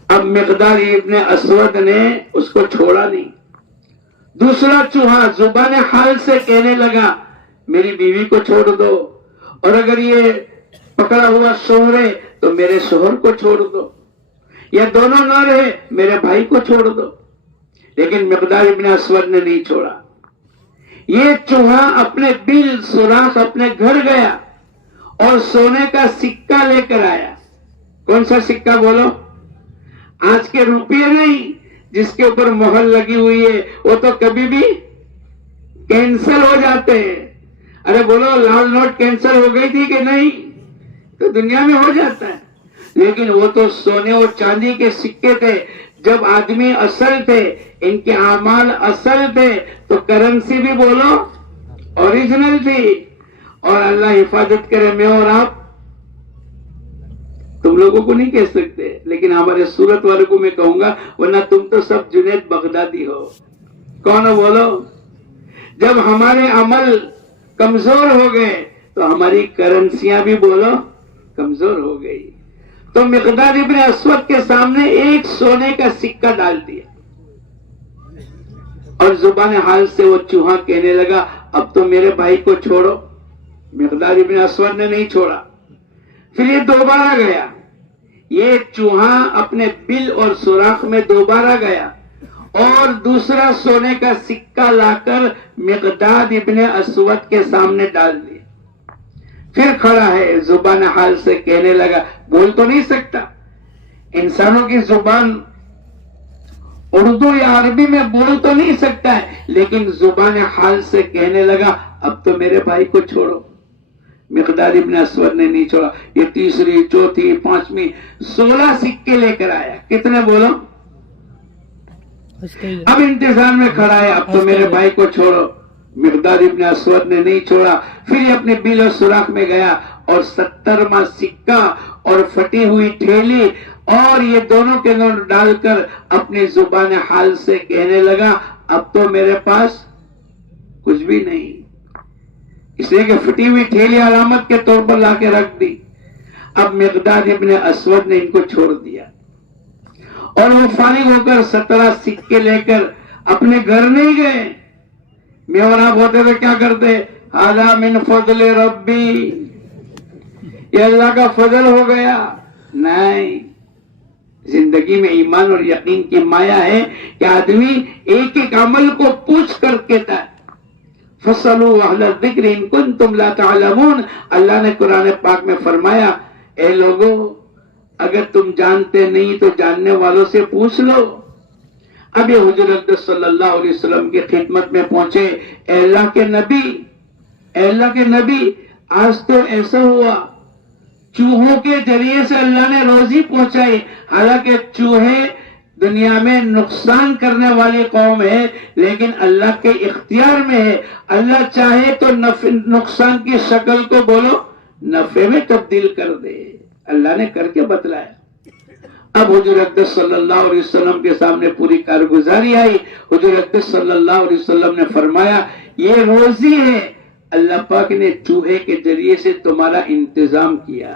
اب مقداد ابن اسود نے اس کو چھوڑا نہیں۔ دوسرا چوہا زبان حال سے کہنے لگا میری بیوی کو چھوڑ دو، اور اگر یہ پکڑا ہوا شوہر ہے تو میرے شوہر کو چھوڑ دو، یا دونوں نہ رہے میرے بھائی کو چھوڑ دو۔ لیکن مقداد ابن اسود نے نہیں چھوڑا۔ یہ چوہا اپنے بل سوراخ اپنے گھر گیا اور سونے کا سکہ لے کر آیا۔ کون سا سکہ بولو؟ آج کے روپیے نہیں جس کے اوپر مہر لگی ہوئی ہے، وہ تو کبھی بھی کینسل ہو جاتے ہیں۔ ارے بولو، لال نوٹ کینسل ہو گئی تھی کہ نہیں؟ تو دنیا میں ہو جاتا ہے، لیکن وہ تو سونے اور چاندی کے سکے تھے۔ جب آدمی اصل تھے، ان کے اعمال اصل تھے، تو کرنسی بھی بولو اوریجنل تھی۔ اور اللہ حفاظت کرے، میں اور آپ تم لوگوں کو نہیں کہہ سکتے، لیکن ہمارے سورت والوں کو میں کہوں گا، ورنہ تم تو سب جنید بغدادی ہو۔ کون ہو بولو؟ جب ہمارے عمل کمزور ہو گئے تو ہماری کرنسیاں بھی بولو کمزور ہو گئی۔ تو مقداد ابن اسود کے سامنے ایک سونے کا سکہ ڈال دیا، اور زبان حال سے وہ چوہا کہنے لگا اب تو میرے بھائی کو چھوڑو۔ مقداد ابن اسود نے نہیں چھوڑا۔ پھر یہ دوبارہ گیا، یہ چوہا اپنے بل اور سوراخ میں دوبارہ گیا اور دوسرا سونے کا سکہ لا کر مقداد ابن اسود کے سامنے ڈال دیا۔ پھر کھڑا ہے، زبان حال سے کہنے لگا، بول تو نہیں سکتا، انسانوں کی زبان اردو یا عربی میں بول تو نہیں سکتا ہے، لیکن زبان حال سے کہنے لگا اب تو میرے بھائی کو چھوڑو۔ مقداد ابن اسود نے نہیں چھوڑا۔ یہ تیسری، چوتھی، پانچویں 16 سکے لے کر آیا۔ کتنے بولو؟ اب انتظار میں کھڑا ہے، اب تو میرے بھائی کو چھوڑو۔ مقداد ابن اسود نے نہیں چھوڑا۔ پھر یہ اپنے بل اور سوراخ میں گیا اور 70واں سکہ اور پھٹی ہوئی تھیلی اور یہ دونوں کے نوٹ ڈال کر اپنی زبان حال سے کہنے لگا اب تو میرے پاس کچھ بھی نہیں، اس لیے کہ پھٹی ہوئی تھیلی علامت کے طور پر لا کے رکھ دی۔ اب مقداد ابن اسود نے ان کو چھوڑ دیا اور وہ فارغ ہو کر 17 سکے لے کر اپنے گھر نہیں گئے۔ میں اور آپ ہوتے تو کیا کرتے؟ ھذا من فضل ربی، یہ اللہ کا فضل ہو گیا۔ نہیں، زندگی میں ایمان اور یقین کی مایا ہے کہ آدمی ایک ایک عمل کو پوچھ کر کہتا ہے فَاسْأَلُوا أَهْلَ الذِّكْرِ إِن كُنتُمْ لَا تَعْلَمُونَ۔ اللہ نے قرآن پاک میں فرمایا اے لوگوں، اگر تم جانتے نہیں تو جاننے والوں سے پوچھ لو۔ اب یہ حضور اقدس صلی اللہ علیہ وسلم کی خدمت میں پہنچے، اے اللہ کے نبی، اے اللہ کے نبی، آج تو ایسا ہوا چوہوں کے ذریعے سے اللہ نے روزی پہنچائی، حالانکہ چوہے دنیا میں نقصان کرنے والی قوم ہے، لیکن اللہ کے اختیار میں ہے۔ اللہ چاہے تو نقصان کی شکل کو بولو نفع میں تبدیل کر دے، اللہ نے کر کے بتلایا۔ اب حضور اقدس صلی اللہ علیہ وسلم کے سامنے پوری کارگزاری آئی۔ حضور اقدس صلی اللہ علیہ وسلم نے فرمایا یہ روزی ہے، اللہ پاک نے چوہے کے ذریعے سے تمہارا انتظام کیا۔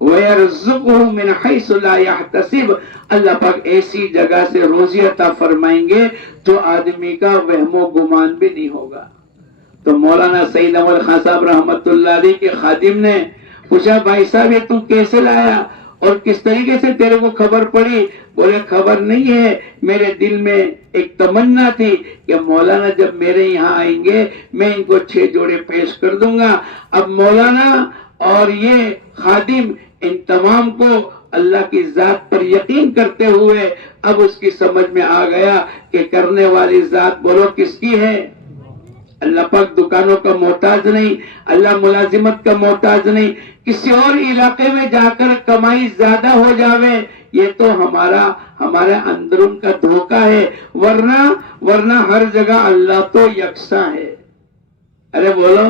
وَيَرْزُقُهُ مِنْ حَيْثُ لَا يَحْتَسِبُ، اللہ پاک ایسی جگہ سے روزی عطا فرمائیں گے جو آدمی کا وہم و گمان بھی نہیں ہوگا۔ تو مولانا سید اول خان صاحب رحمت اللہ علیہ کے خادم نے پوچھا بھائی صاحب یہ تو کیسے لایا اور کس طریقے سے تیرے کو خبر پڑی؟ بولے خبر نہیں ہے، میرے دل میں ایک تمنا تھی کہ مولانا جب میرے یہاں آئیں گے میں ان کو 6 جوڑے پیش کر دوں گا۔ اب مولانا اور یہ خادم ان تمام کو اللہ کی ذات پر یقین کرتے ہوئے اب اس کی سمجھ میں آ گیا کہ کرنے والی ذات بولو کس کی ہے؟ اللہ پاک دکانوں کا محتاج نہیں، اللہ ملازمت کا محتاج نہیں، کسی اور علاقے میں جا کر کمائی زیادہ ہو جاوے یہ تو ہمارے اندرون کا دھوکہ ہے، ورنہ ہر جگہ اللہ تو یکساں ہے۔ ارے بولو،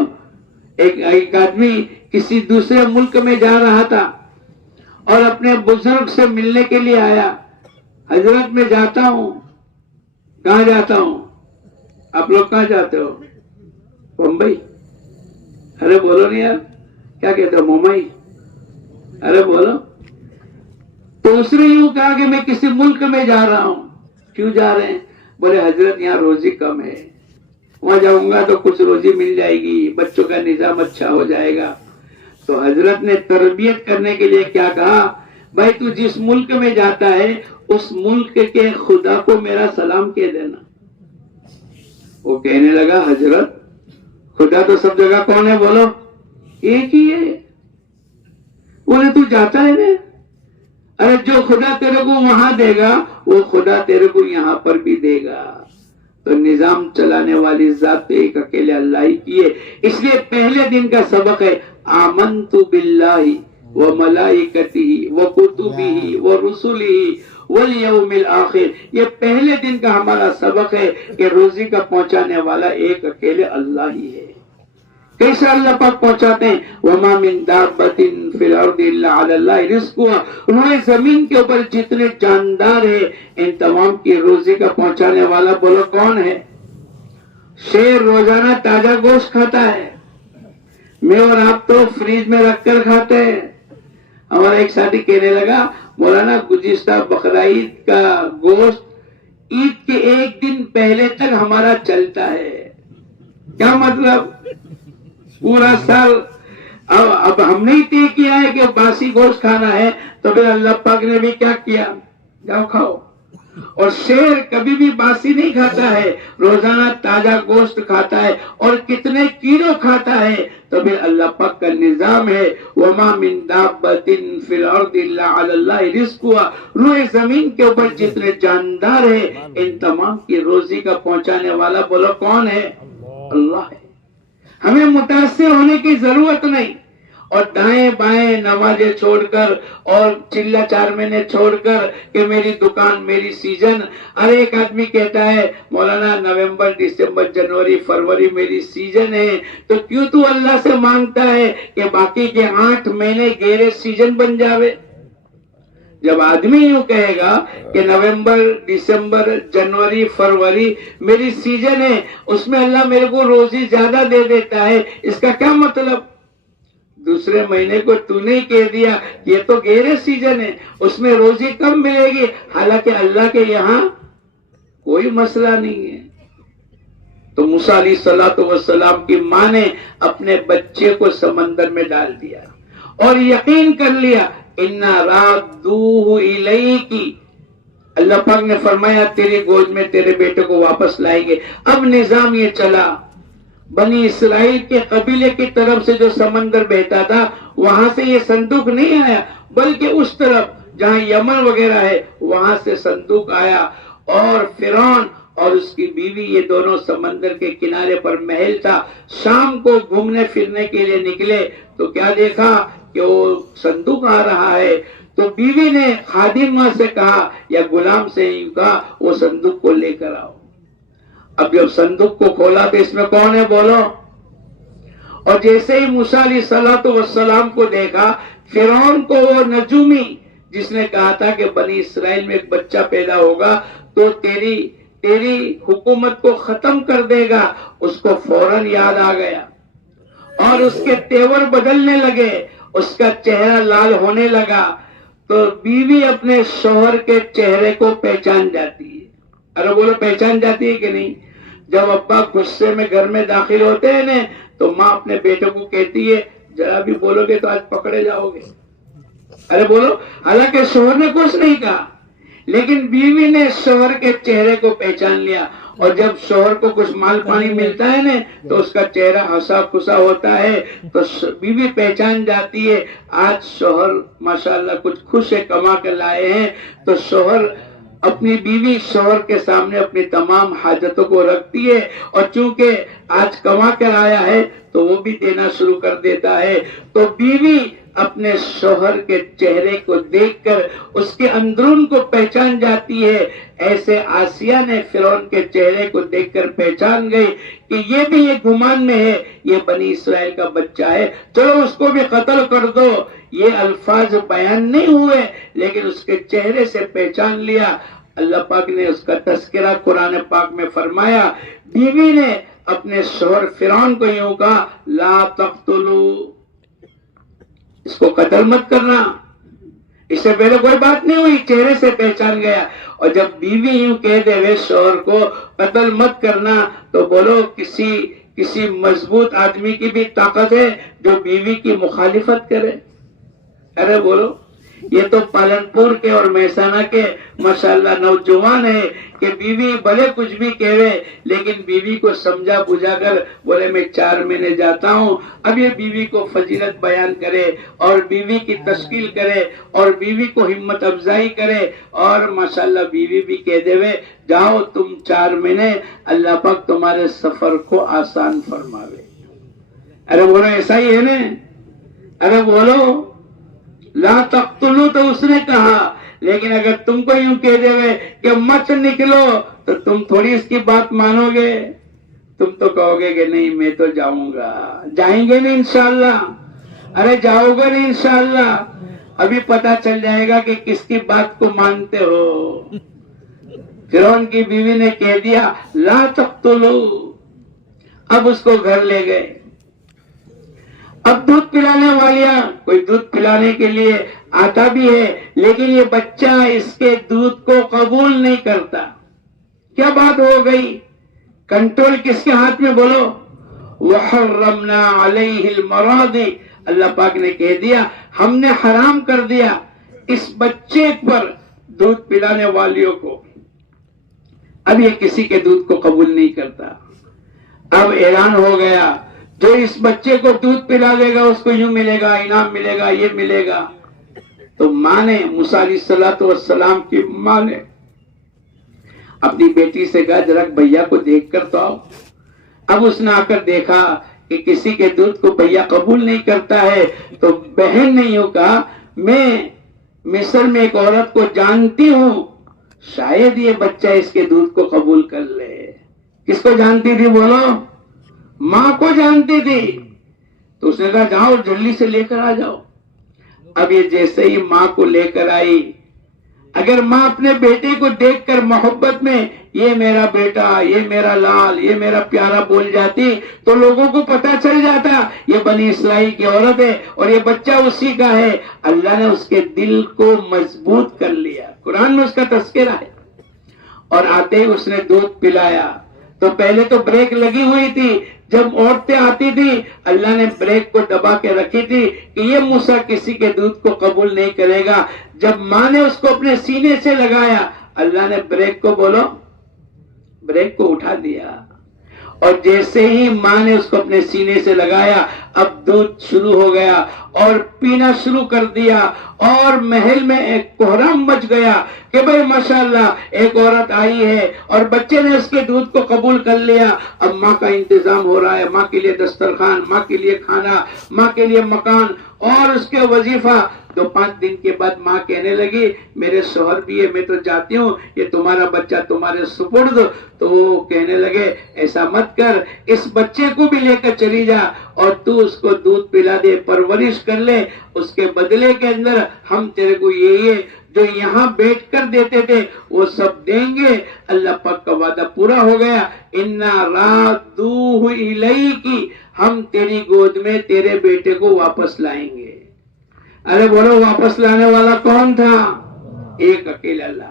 ایک آدمی کسی دوسرے ملک میں جا رہا تھا اور اپنے بزرگ سے ملنے کے لیے آیا، حضرت میں جاتا ہوں۔ کہاں جاتا ہوں؟ آپ لوگ کہاں جاتے ہو؟ بمبئی؟ ارے بولو نہیں یار، کیا کہتے ہو؟ ممبئی؟ ارے بولو۔ تو اس نے یوں کہا کہ میں کسی ملک میں جا رہا ہوں۔ کیوں جا رہے ہیں؟ بولے حضرت یہاں روزی کم ہے، وہاں جاؤں گا تو کچھ روزی مل جائے گی، بچوں کا نظام اچھا ہو جائے گا۔ تو حضرت نے تربیت کرنے کے لیے کیا کہا؟ بھائی تو جس ملک میں جاتا ہے اس ملک کے خدا کو میرا سلام کہہ دینا۔ وہ کہنے لگا حضرت خدا تو سب جگہ کون ہے؟ بولو ایک ہی ہے۔ بولے تو جاتا ہے نا؟ ارے جو خدا تیرے کو وہاں دے گا وہ خدا تیرے کو یہاں پر بھی دے گا۔ تو نظام چلانے والی ذات ایک اکیلے اللہ ہی کی ہے۔ اس لیے پہلے دن کا سبق ہے آمنت باللہ وملائکتہ وکتبہ ورسلہ والیوم الآخر۔ یہ پہلے دن کا ہمارا سبق ہے کہ روزی کا پہنچانے والا ایک اکیلے اللہ ہی ہے۔ کیسے اللہ پاک پہنچاتے ہیں؟ وما من دابۃ فی الارض الا علی اللہ رزقها۔ روئے زمین کے اوپر جتنے جاندار ہیں ان تمام کی روزی کا پہنچانے والا بولو کون ہے؟ شیر روزانہ تازہ گوشت کھاتا ہے، میں اور آپ تو فریج میں رکھ کر کھاتے ہیں۔ ہمارا ایک ساتھی کہنے لگا مولانا گزشتہ بقرعید کا گوشت عید کے ایک دن پہلے تک ہمارا چلتا ہے۔ کیا مطلب؟ پورا سال اب ہم نے طے کیا ہے کہ باسی گوشت کھانا ہے تو پھر اللہ پاک نے بھی کیا کیا؟ جاؤ کھاؤ۔ اور شیر کبھی بھی باسی نہیں کھاتا ہے، روزانہ تازہ گوشت کھاتا ہے، اور کتنے کلو کھاتا ہے؟ تو پھر اللہ پاک کا نظام ہے وما من دابۃ فی الارض الا علی اللہ رزقها۔ روئے زمین کے اوپر جتنے جاندار ہیں ان تمام کی روزی کا پہنچانے والا بولو کون ہے؟ اللہ ہے۔ ہمیں متاثر ہونے کی ضرورت نہیں، اور دائیں بائیں نمازیں چھوڑ کر اور چلہ 4 مہینے چھوڑ کر کہ میری دکان میری سیزن۔ ہر ایک آدمی کہتا ہے مولانا نومبر دسمبر جنوری فروری میری سیزن ہے، تو کیوں تو اللہ سے مانگتا ہے کہ باقی کے 8 مہینے گہرے سیزن بن جاوے؟ جب آدمی یوں کہے گا کہ نومبر دسمبر جنوری فروری میری سیزن ہے، اس میں اللہ میرے کو روزی زیادہ دے دیتا ہے، اس کا کیا مطلب؟ دوسرے مہینے کو تو نے کہہ دیا یہ تو گہرے سیزن ہے، اس میں روزی کم ملے گی، حالانکہ اللہ کے یہاں کوئی مسئلہ نہیں ہے۔ تو موسیٰ علیہ السلام کی ماں نے اپنے بچے کو سمندر میں ڈال دیا اور یقین کر لیا اِنَّا رَادُّوهُ إِلَيْكِ۔ اللہ پاک نے فرمایا تیری گود میں تیرے بیٹے کو واپس لائیں گے۔ اب نظام یہ چلا، بنی اسرائیل کے قبیلے کی طرف سے جو سمندر بہتا تھا وہاں سے یہ صندوق نہیں آیا، بلکہ اس طرف جہاں یمن وغیرہ ہے وہاں سے صندوق آیا، اور فرعون اور اس کی بیوی یہ دونوں سمندر کے کنارے پر محل تھا، شام کو گھومنے پھرنے کے لیے نکلے تو کیا دیکھا کہ وہ صندوق آ رہا ہے۔ تو بیوی نے خادم سے کہا یا غلام سے کہا وہ صندوق کو لے کر آؤ۔ اب جب صندوق کو کھولا تو اس میں کون ہے بولو؟ اور جیسے ہی موسیٰ علیہ السلام کو دیکھا، فرعون کو وہ نجومی جس نے کہا تھا کہ بنی اسرائیل میں ایک بچہ پیدا ہوگا تو تیری حکومت کو ختم کر دے گا، اس کو فوراً یاد آ گیا اور اس کے تیور بدلنے لگے، اس کا چہرہ لال ہونے لگا۔ تو بیوی اپنے شوہر کے چہرے کو پہچان جاتی ہے۔ ارے بولو پہچان جاتی ہے کہ نہیں؟ جب ابا غصے میں گھر میں داخل ہوتے ہیں نا تو ماں اپنے بیٹے کو کہتی ہے ذرا بھی بولو گے تو آج پکڑے جاؤ گے. ارے بولو. حالانکہ شوہر نے کچھ نہیں کہا لیکن بیوی نے شوہر کے چہرے کو پہچان لیا. اور جب شوہر کو کچھ مال پانی ملتا ہے نا تو اس کا چہرہ ہنسا خوشا ہوتا ہے تو بیوی پہچان جاتی ہے آج شوہر ماشاءاللہ کچھ خوش ہے, کما کر لائے ہیں. تو شوہر اپنی بیوی شوہر کے سامنے اپنی تمام حاجتوں کو رکھتی ہے اور چونکہ آج کما کر آیا ہے تو وہ بھی دینا شروع کر دیتا ہے. تو بیوی اپنے شوہر کے چہرے کو دیکھ کر اس کے اندرون کو پہچان جاتی ہے. ایسے آسیہ نے فرعون کے چہرے کو دیکھ کر پہچان گئی کہ یہ بھی یہ گمان میں ہے, یہ بنی اسرائیل کا بچہ ہے, چلو اس کو بھی قتل کر دو. یہ الفاظ بیان نہیں ہوئے لیکن اس کے چہرے سے پہچان لیا. اللہ پاک نے اس کا تذکرہ قرآن پاک میں فرمایا. بیوی نے اپنے شوہر فرعون کو یوں کہا لا تقتلوا, اس کو قتل مت کرنا. اس سے پہلے کوئی بات نہیں ہوئی, چہرے سے پہچان گیا. اور جب بیوی یوں کہہ دے وے شوہر کو قتل مت کرنا تو بولو کسی مضبوط آدمی کی بھی طاقت ہے جو بیوی کی مخالفت کرے؟ ارے بولو. یہ تو پالنپور کے اور مہسانہ کے ماشاءاللہ نوجوان ہے کہ بیوی بھلے کچھ بھی کہے لیکن بیوی کو سمجھا بجھا کر بولے میں 4 مہینے جاتا ہوں. اب یہ بیوی کو فضیلت بیان کرے اور بیوی کی تشکیل کرے اور بیوی کو ہمت افزائی کرے اور ماشاءاللہ بیوی بھی کہہ دے وے جاؤ تم 4 مہینے, اللہ پاک تمہارے سفر کو آسان فرماوے. ارے بولو ایسا ہی ہے نا. ارے بولو لا تقتلو تو اس نے کہا لیکن اگر تم کو یوں کہہ دے کہ مت نکلو تو تم تھوڑی اس کی بات مانو گے. تم تو کہو گے کہ نہیں میں تو جاؤں گا. جائیں گے نہیں انشاءاللہ. ارے جاؤ گے نہیں انشاءاللہ. ابھی پتا چل جائے گا کہ کس کی بات کو مانتے ہو. فرعون کی بیوی نے کہہ دیا لا تقتلو. اب اس کو گھر لے گئے. اب دودھ پلانے والیاں کوئی دودھ پلانے کے لیے آتا بھی ہے لیکن یہ بچہ اس کے دودھ کو قبول نہیں کرتا. کیا بات ہو گئی؟ کنٹرول کس کے ہاتھ میں بولو؟ وحرمنا علیہ المراضع. اللہ پاک نے کہہ دیا ہم نے حرام کر دیا اس بچے پر دودھ پلانے والیوں کو. اب یہ کسی کے دودھ کو قبول نہیں کرتا. اب اعلان ہو گیا جو اس بچے کو دودھ پلا دے گا اس کو یوں ملے گا, انعام ملے گا, یہ ملے گا. تو ماں نے موسیٰ علیہ السلام کی ماں نے اپنی بیٹی سے کہا ذرا بھیا کو دیکھ کر تو آؤ. اب اس نے آ کر دیکھا کہ کسی کے دودھ کو بھیا قبول نہیں کرتا ہے تو بہن نے یوں کہا میں مصر میں ایک عورت کو جانتی ہوں, شاید یہ بچہ اس کے دودھ کو قبول کر لے. کس کو جانتی تھی بولو؟ ماں کو جانتی تھی. تو اس نے کہا جاؤ جلدی سے لے کر آ جاؤ. اب یہ جیسے ہی ماں کو لے کر آئی, اگر ماں اپنے بیٹے کو دیکھ کر محبت میں یہ میرا بیٹا, یہ میرا لال, یہ میرا پیارا بول جاتی تو لوگوں کو پتا چل جاتا یہ بنی اسرائیل کی عورت ہے اور یہ بچہ اسی کا ہے. اللہ نے اس کے دل کو مضبوط کر لیا. قرآن میں اس کا تذکرہ ہے. اور آتے ہی اس نے دودھ پلایا. تو پہلے تو بریک لگی ہوئی تھی, جب عورتیں آتی تھی اللہ نے بریک کو دبا کے رکھی تھی کہ یہ موسیٰ کسی کے دودھ کو قبول نہیں کرے گا. جب ماں نے اس کو اپنے سینے سے لگایا اللہ نے بریک کو بولو بریک کو اٹھا دیا. اور جیسے ہی ماں نے اس کو اپنے سینے سے لگایا اب دودھ شروع ہو گیا اور پینا شروع کر دیا. اور محل میں ایک کوہرام مچ گیا کہ بھئی ماشاءاللہ ایک عورت آئی ہے اور بچے نے اس کے دودھ کو قبول کر لیا. اب ماں کا انتظام ہو رہا ہے, ماں کے لیے دسترخوان, ماں کے لیے کھانا, ماں کے لیے مکان اور اس کے وظیفہ. 2-5 دن کے بعد ماں کہنے لگی میرے شوہر بھی ہے میں تو جاتی ہوں, یہ تمہارا بچہ تمہارے سپرد. تو وہ کہنے لگے ایسا مت کر, اس بچے کو بھی لے کر چلی جا اور تو اس کو دودھ پلا دے, پرورش کر لے. اس کے بدلے کے اندر ہم تیرے کو یہ جو یہاں بیٹھ کر دیتے تھے وہ سب دیں گے. اللہ پاک کا وعدہ پورا ہو گیا. انا رادوہ الیک, ہم تیری گود میں تیرے بیٹے کو واپس لائیں گے. ارے بولو واپس لانے والا کون تھا؟ ایک اکیلا اللہ.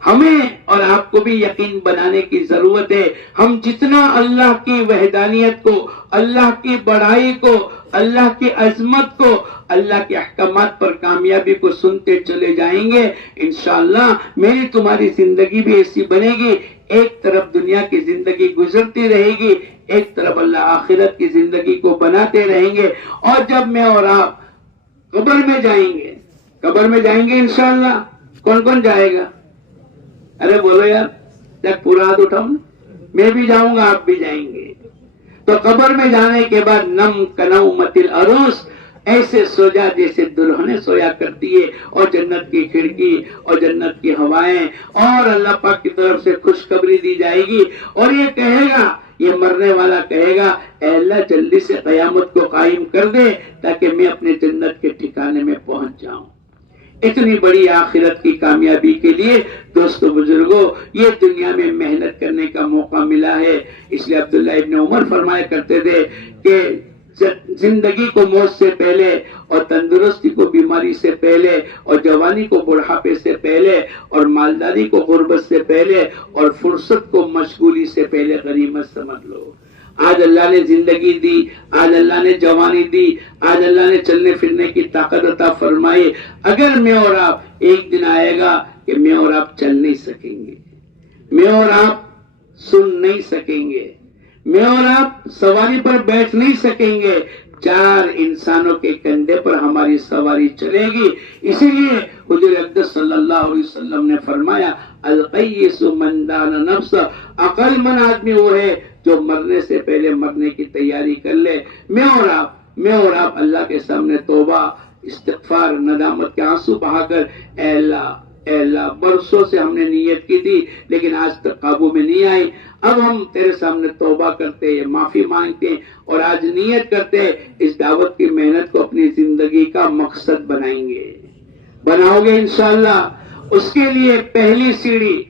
ہمیں اور آپ کو بھی یقین بنانے کی ضرورت ہے. ہم جتنا اللہ کی وحدانیت کو، اللہ کی بڑائی کو، اللہ کی عظمت کو، اللہ کے احکامات پر کامیابی کو سنتے چلے جائیں گے، انشاءاللہ میری تمہاری زندگی بھی ایسی بنے گی. ایک طرف دنیا کی زندگی گزرتی رہے گی، ایک طرف اللہ آخرت کی زندگی کو بناتے رہیں گے. اور جب میں اور آپ قبر میں جائیں گے، قبر میں جائیں گے انشاءاللہ. کون کون جائے گا؟ ارے بولو یار، جب پورا ہاتھ اٹھاؤں، میں بھی جاؤں گا، آپ بھی جائیں گے. تو قبر میں جانے کے بعد نم کنومت العروس، ایسے سو جا جیسے دلہنیں سویا کرتی ہے، اور جنت کی کھڑکی اور جنت کی ہوائیں اور اللہ پاک کی طرف سے خوشخبری دی جائے گی. اور یہ کہے گا، یہ مرنے والا کہے گا، اے اللہ جلدی سے قیامت کو قائم کر دے تاکہ میں اپنے جنت کے ٹھکانے میں پہنچ جاؤں. اتنی بڑی آخرت کی کامیابی کے لیے دوستو بزرگوں، یہ دنیا میں محنت کرنے کا موقع ملا ہے. اس لیے عبداللہ ابن عمر فرمایا کرتے تھے کہ زندگی کو موت سے پہلے، اور تندرستی کو بیماری سے پہلے، اور جوانی کو بڑھاپے سے پہلے، اور مالداری کو غربت سے پہلے، اور فرصت کو مشغولی سے پہلے غنیمت سمجھ لو. آج اللہ نے زندگی دی، آج اللہ نے جوانی دی، آج اللہ نے چلنے پھرنے کی طاقت عطا فرمائی. اگر میں اور آپ، ایک دن آئے گا کہ میں اور آپ چل نہیں سکیں گے، میں اور آپ سن نہیں سکیں گے، میں اور آپ سواری پر بیٹھ نہیں سکیں گے. 4 انسانوں کے کندھے پر ہماری سواری چلے گی. اسی لیے حضور اقدس صلی اللہ علیہ وسلم نے فرمایا، القیس من دان نفس، عقل مند آدمی وہ ہے جو مرنے سے پہلے مرنے کی تیاری کر لے. میں اور آپ اللہ کے سامنے توبہ، استغفار، ندامت کے آنسو بہا کر، اے اللہ برسوں سے ہم نے نیت کی تھی لیکن آج تک قابو میں نہیں آئی، اب ہم تیرے سامنے توبہ کرتے ہیں، معافی مانگتے ہیں، اور آج نیت کرتے ہیں اس دعوت کی محنت کو اپنی زندگی کا مقصد بنائیں گے. بناؤ گے انشاءاللہ. اس کے لیے پہلی سیڑھی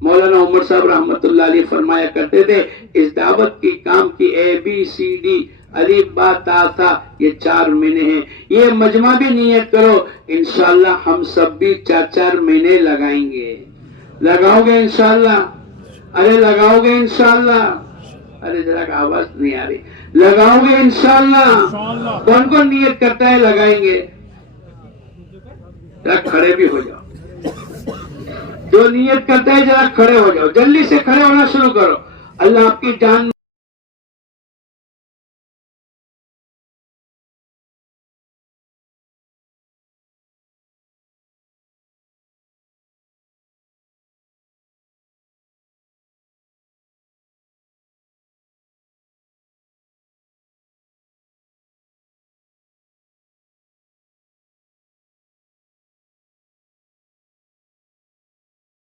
مولانا عمر صاحب رحمت اللہ علیہ فرمایا کرتے تھے، اس دعوت کی کام کی ABCD الف با تا تھا، یہ 4 مہینے ہیں. یہ مجمع بھی نیت کرو، انشاءاللہ ہم سب بھی 4 مہینے لگائیں گے. لگاؤ گے انشاءاللہ؟ ارے لگاؤ گے انشاءاللہ؟ ارے ذرا آواز نہیں آ رہی. لگاؤ گے انشاءاللہ؟ کون کون نیت کرتا ہے لگائیں گے؟ ذرا کھڑے بھی ہو جاؤ. جو نیت کرتا ہے ذرا کھڑے ہو جاؤ، جلدی سے کھڑے ہونا شروع کرو. اللہ آپ کی جان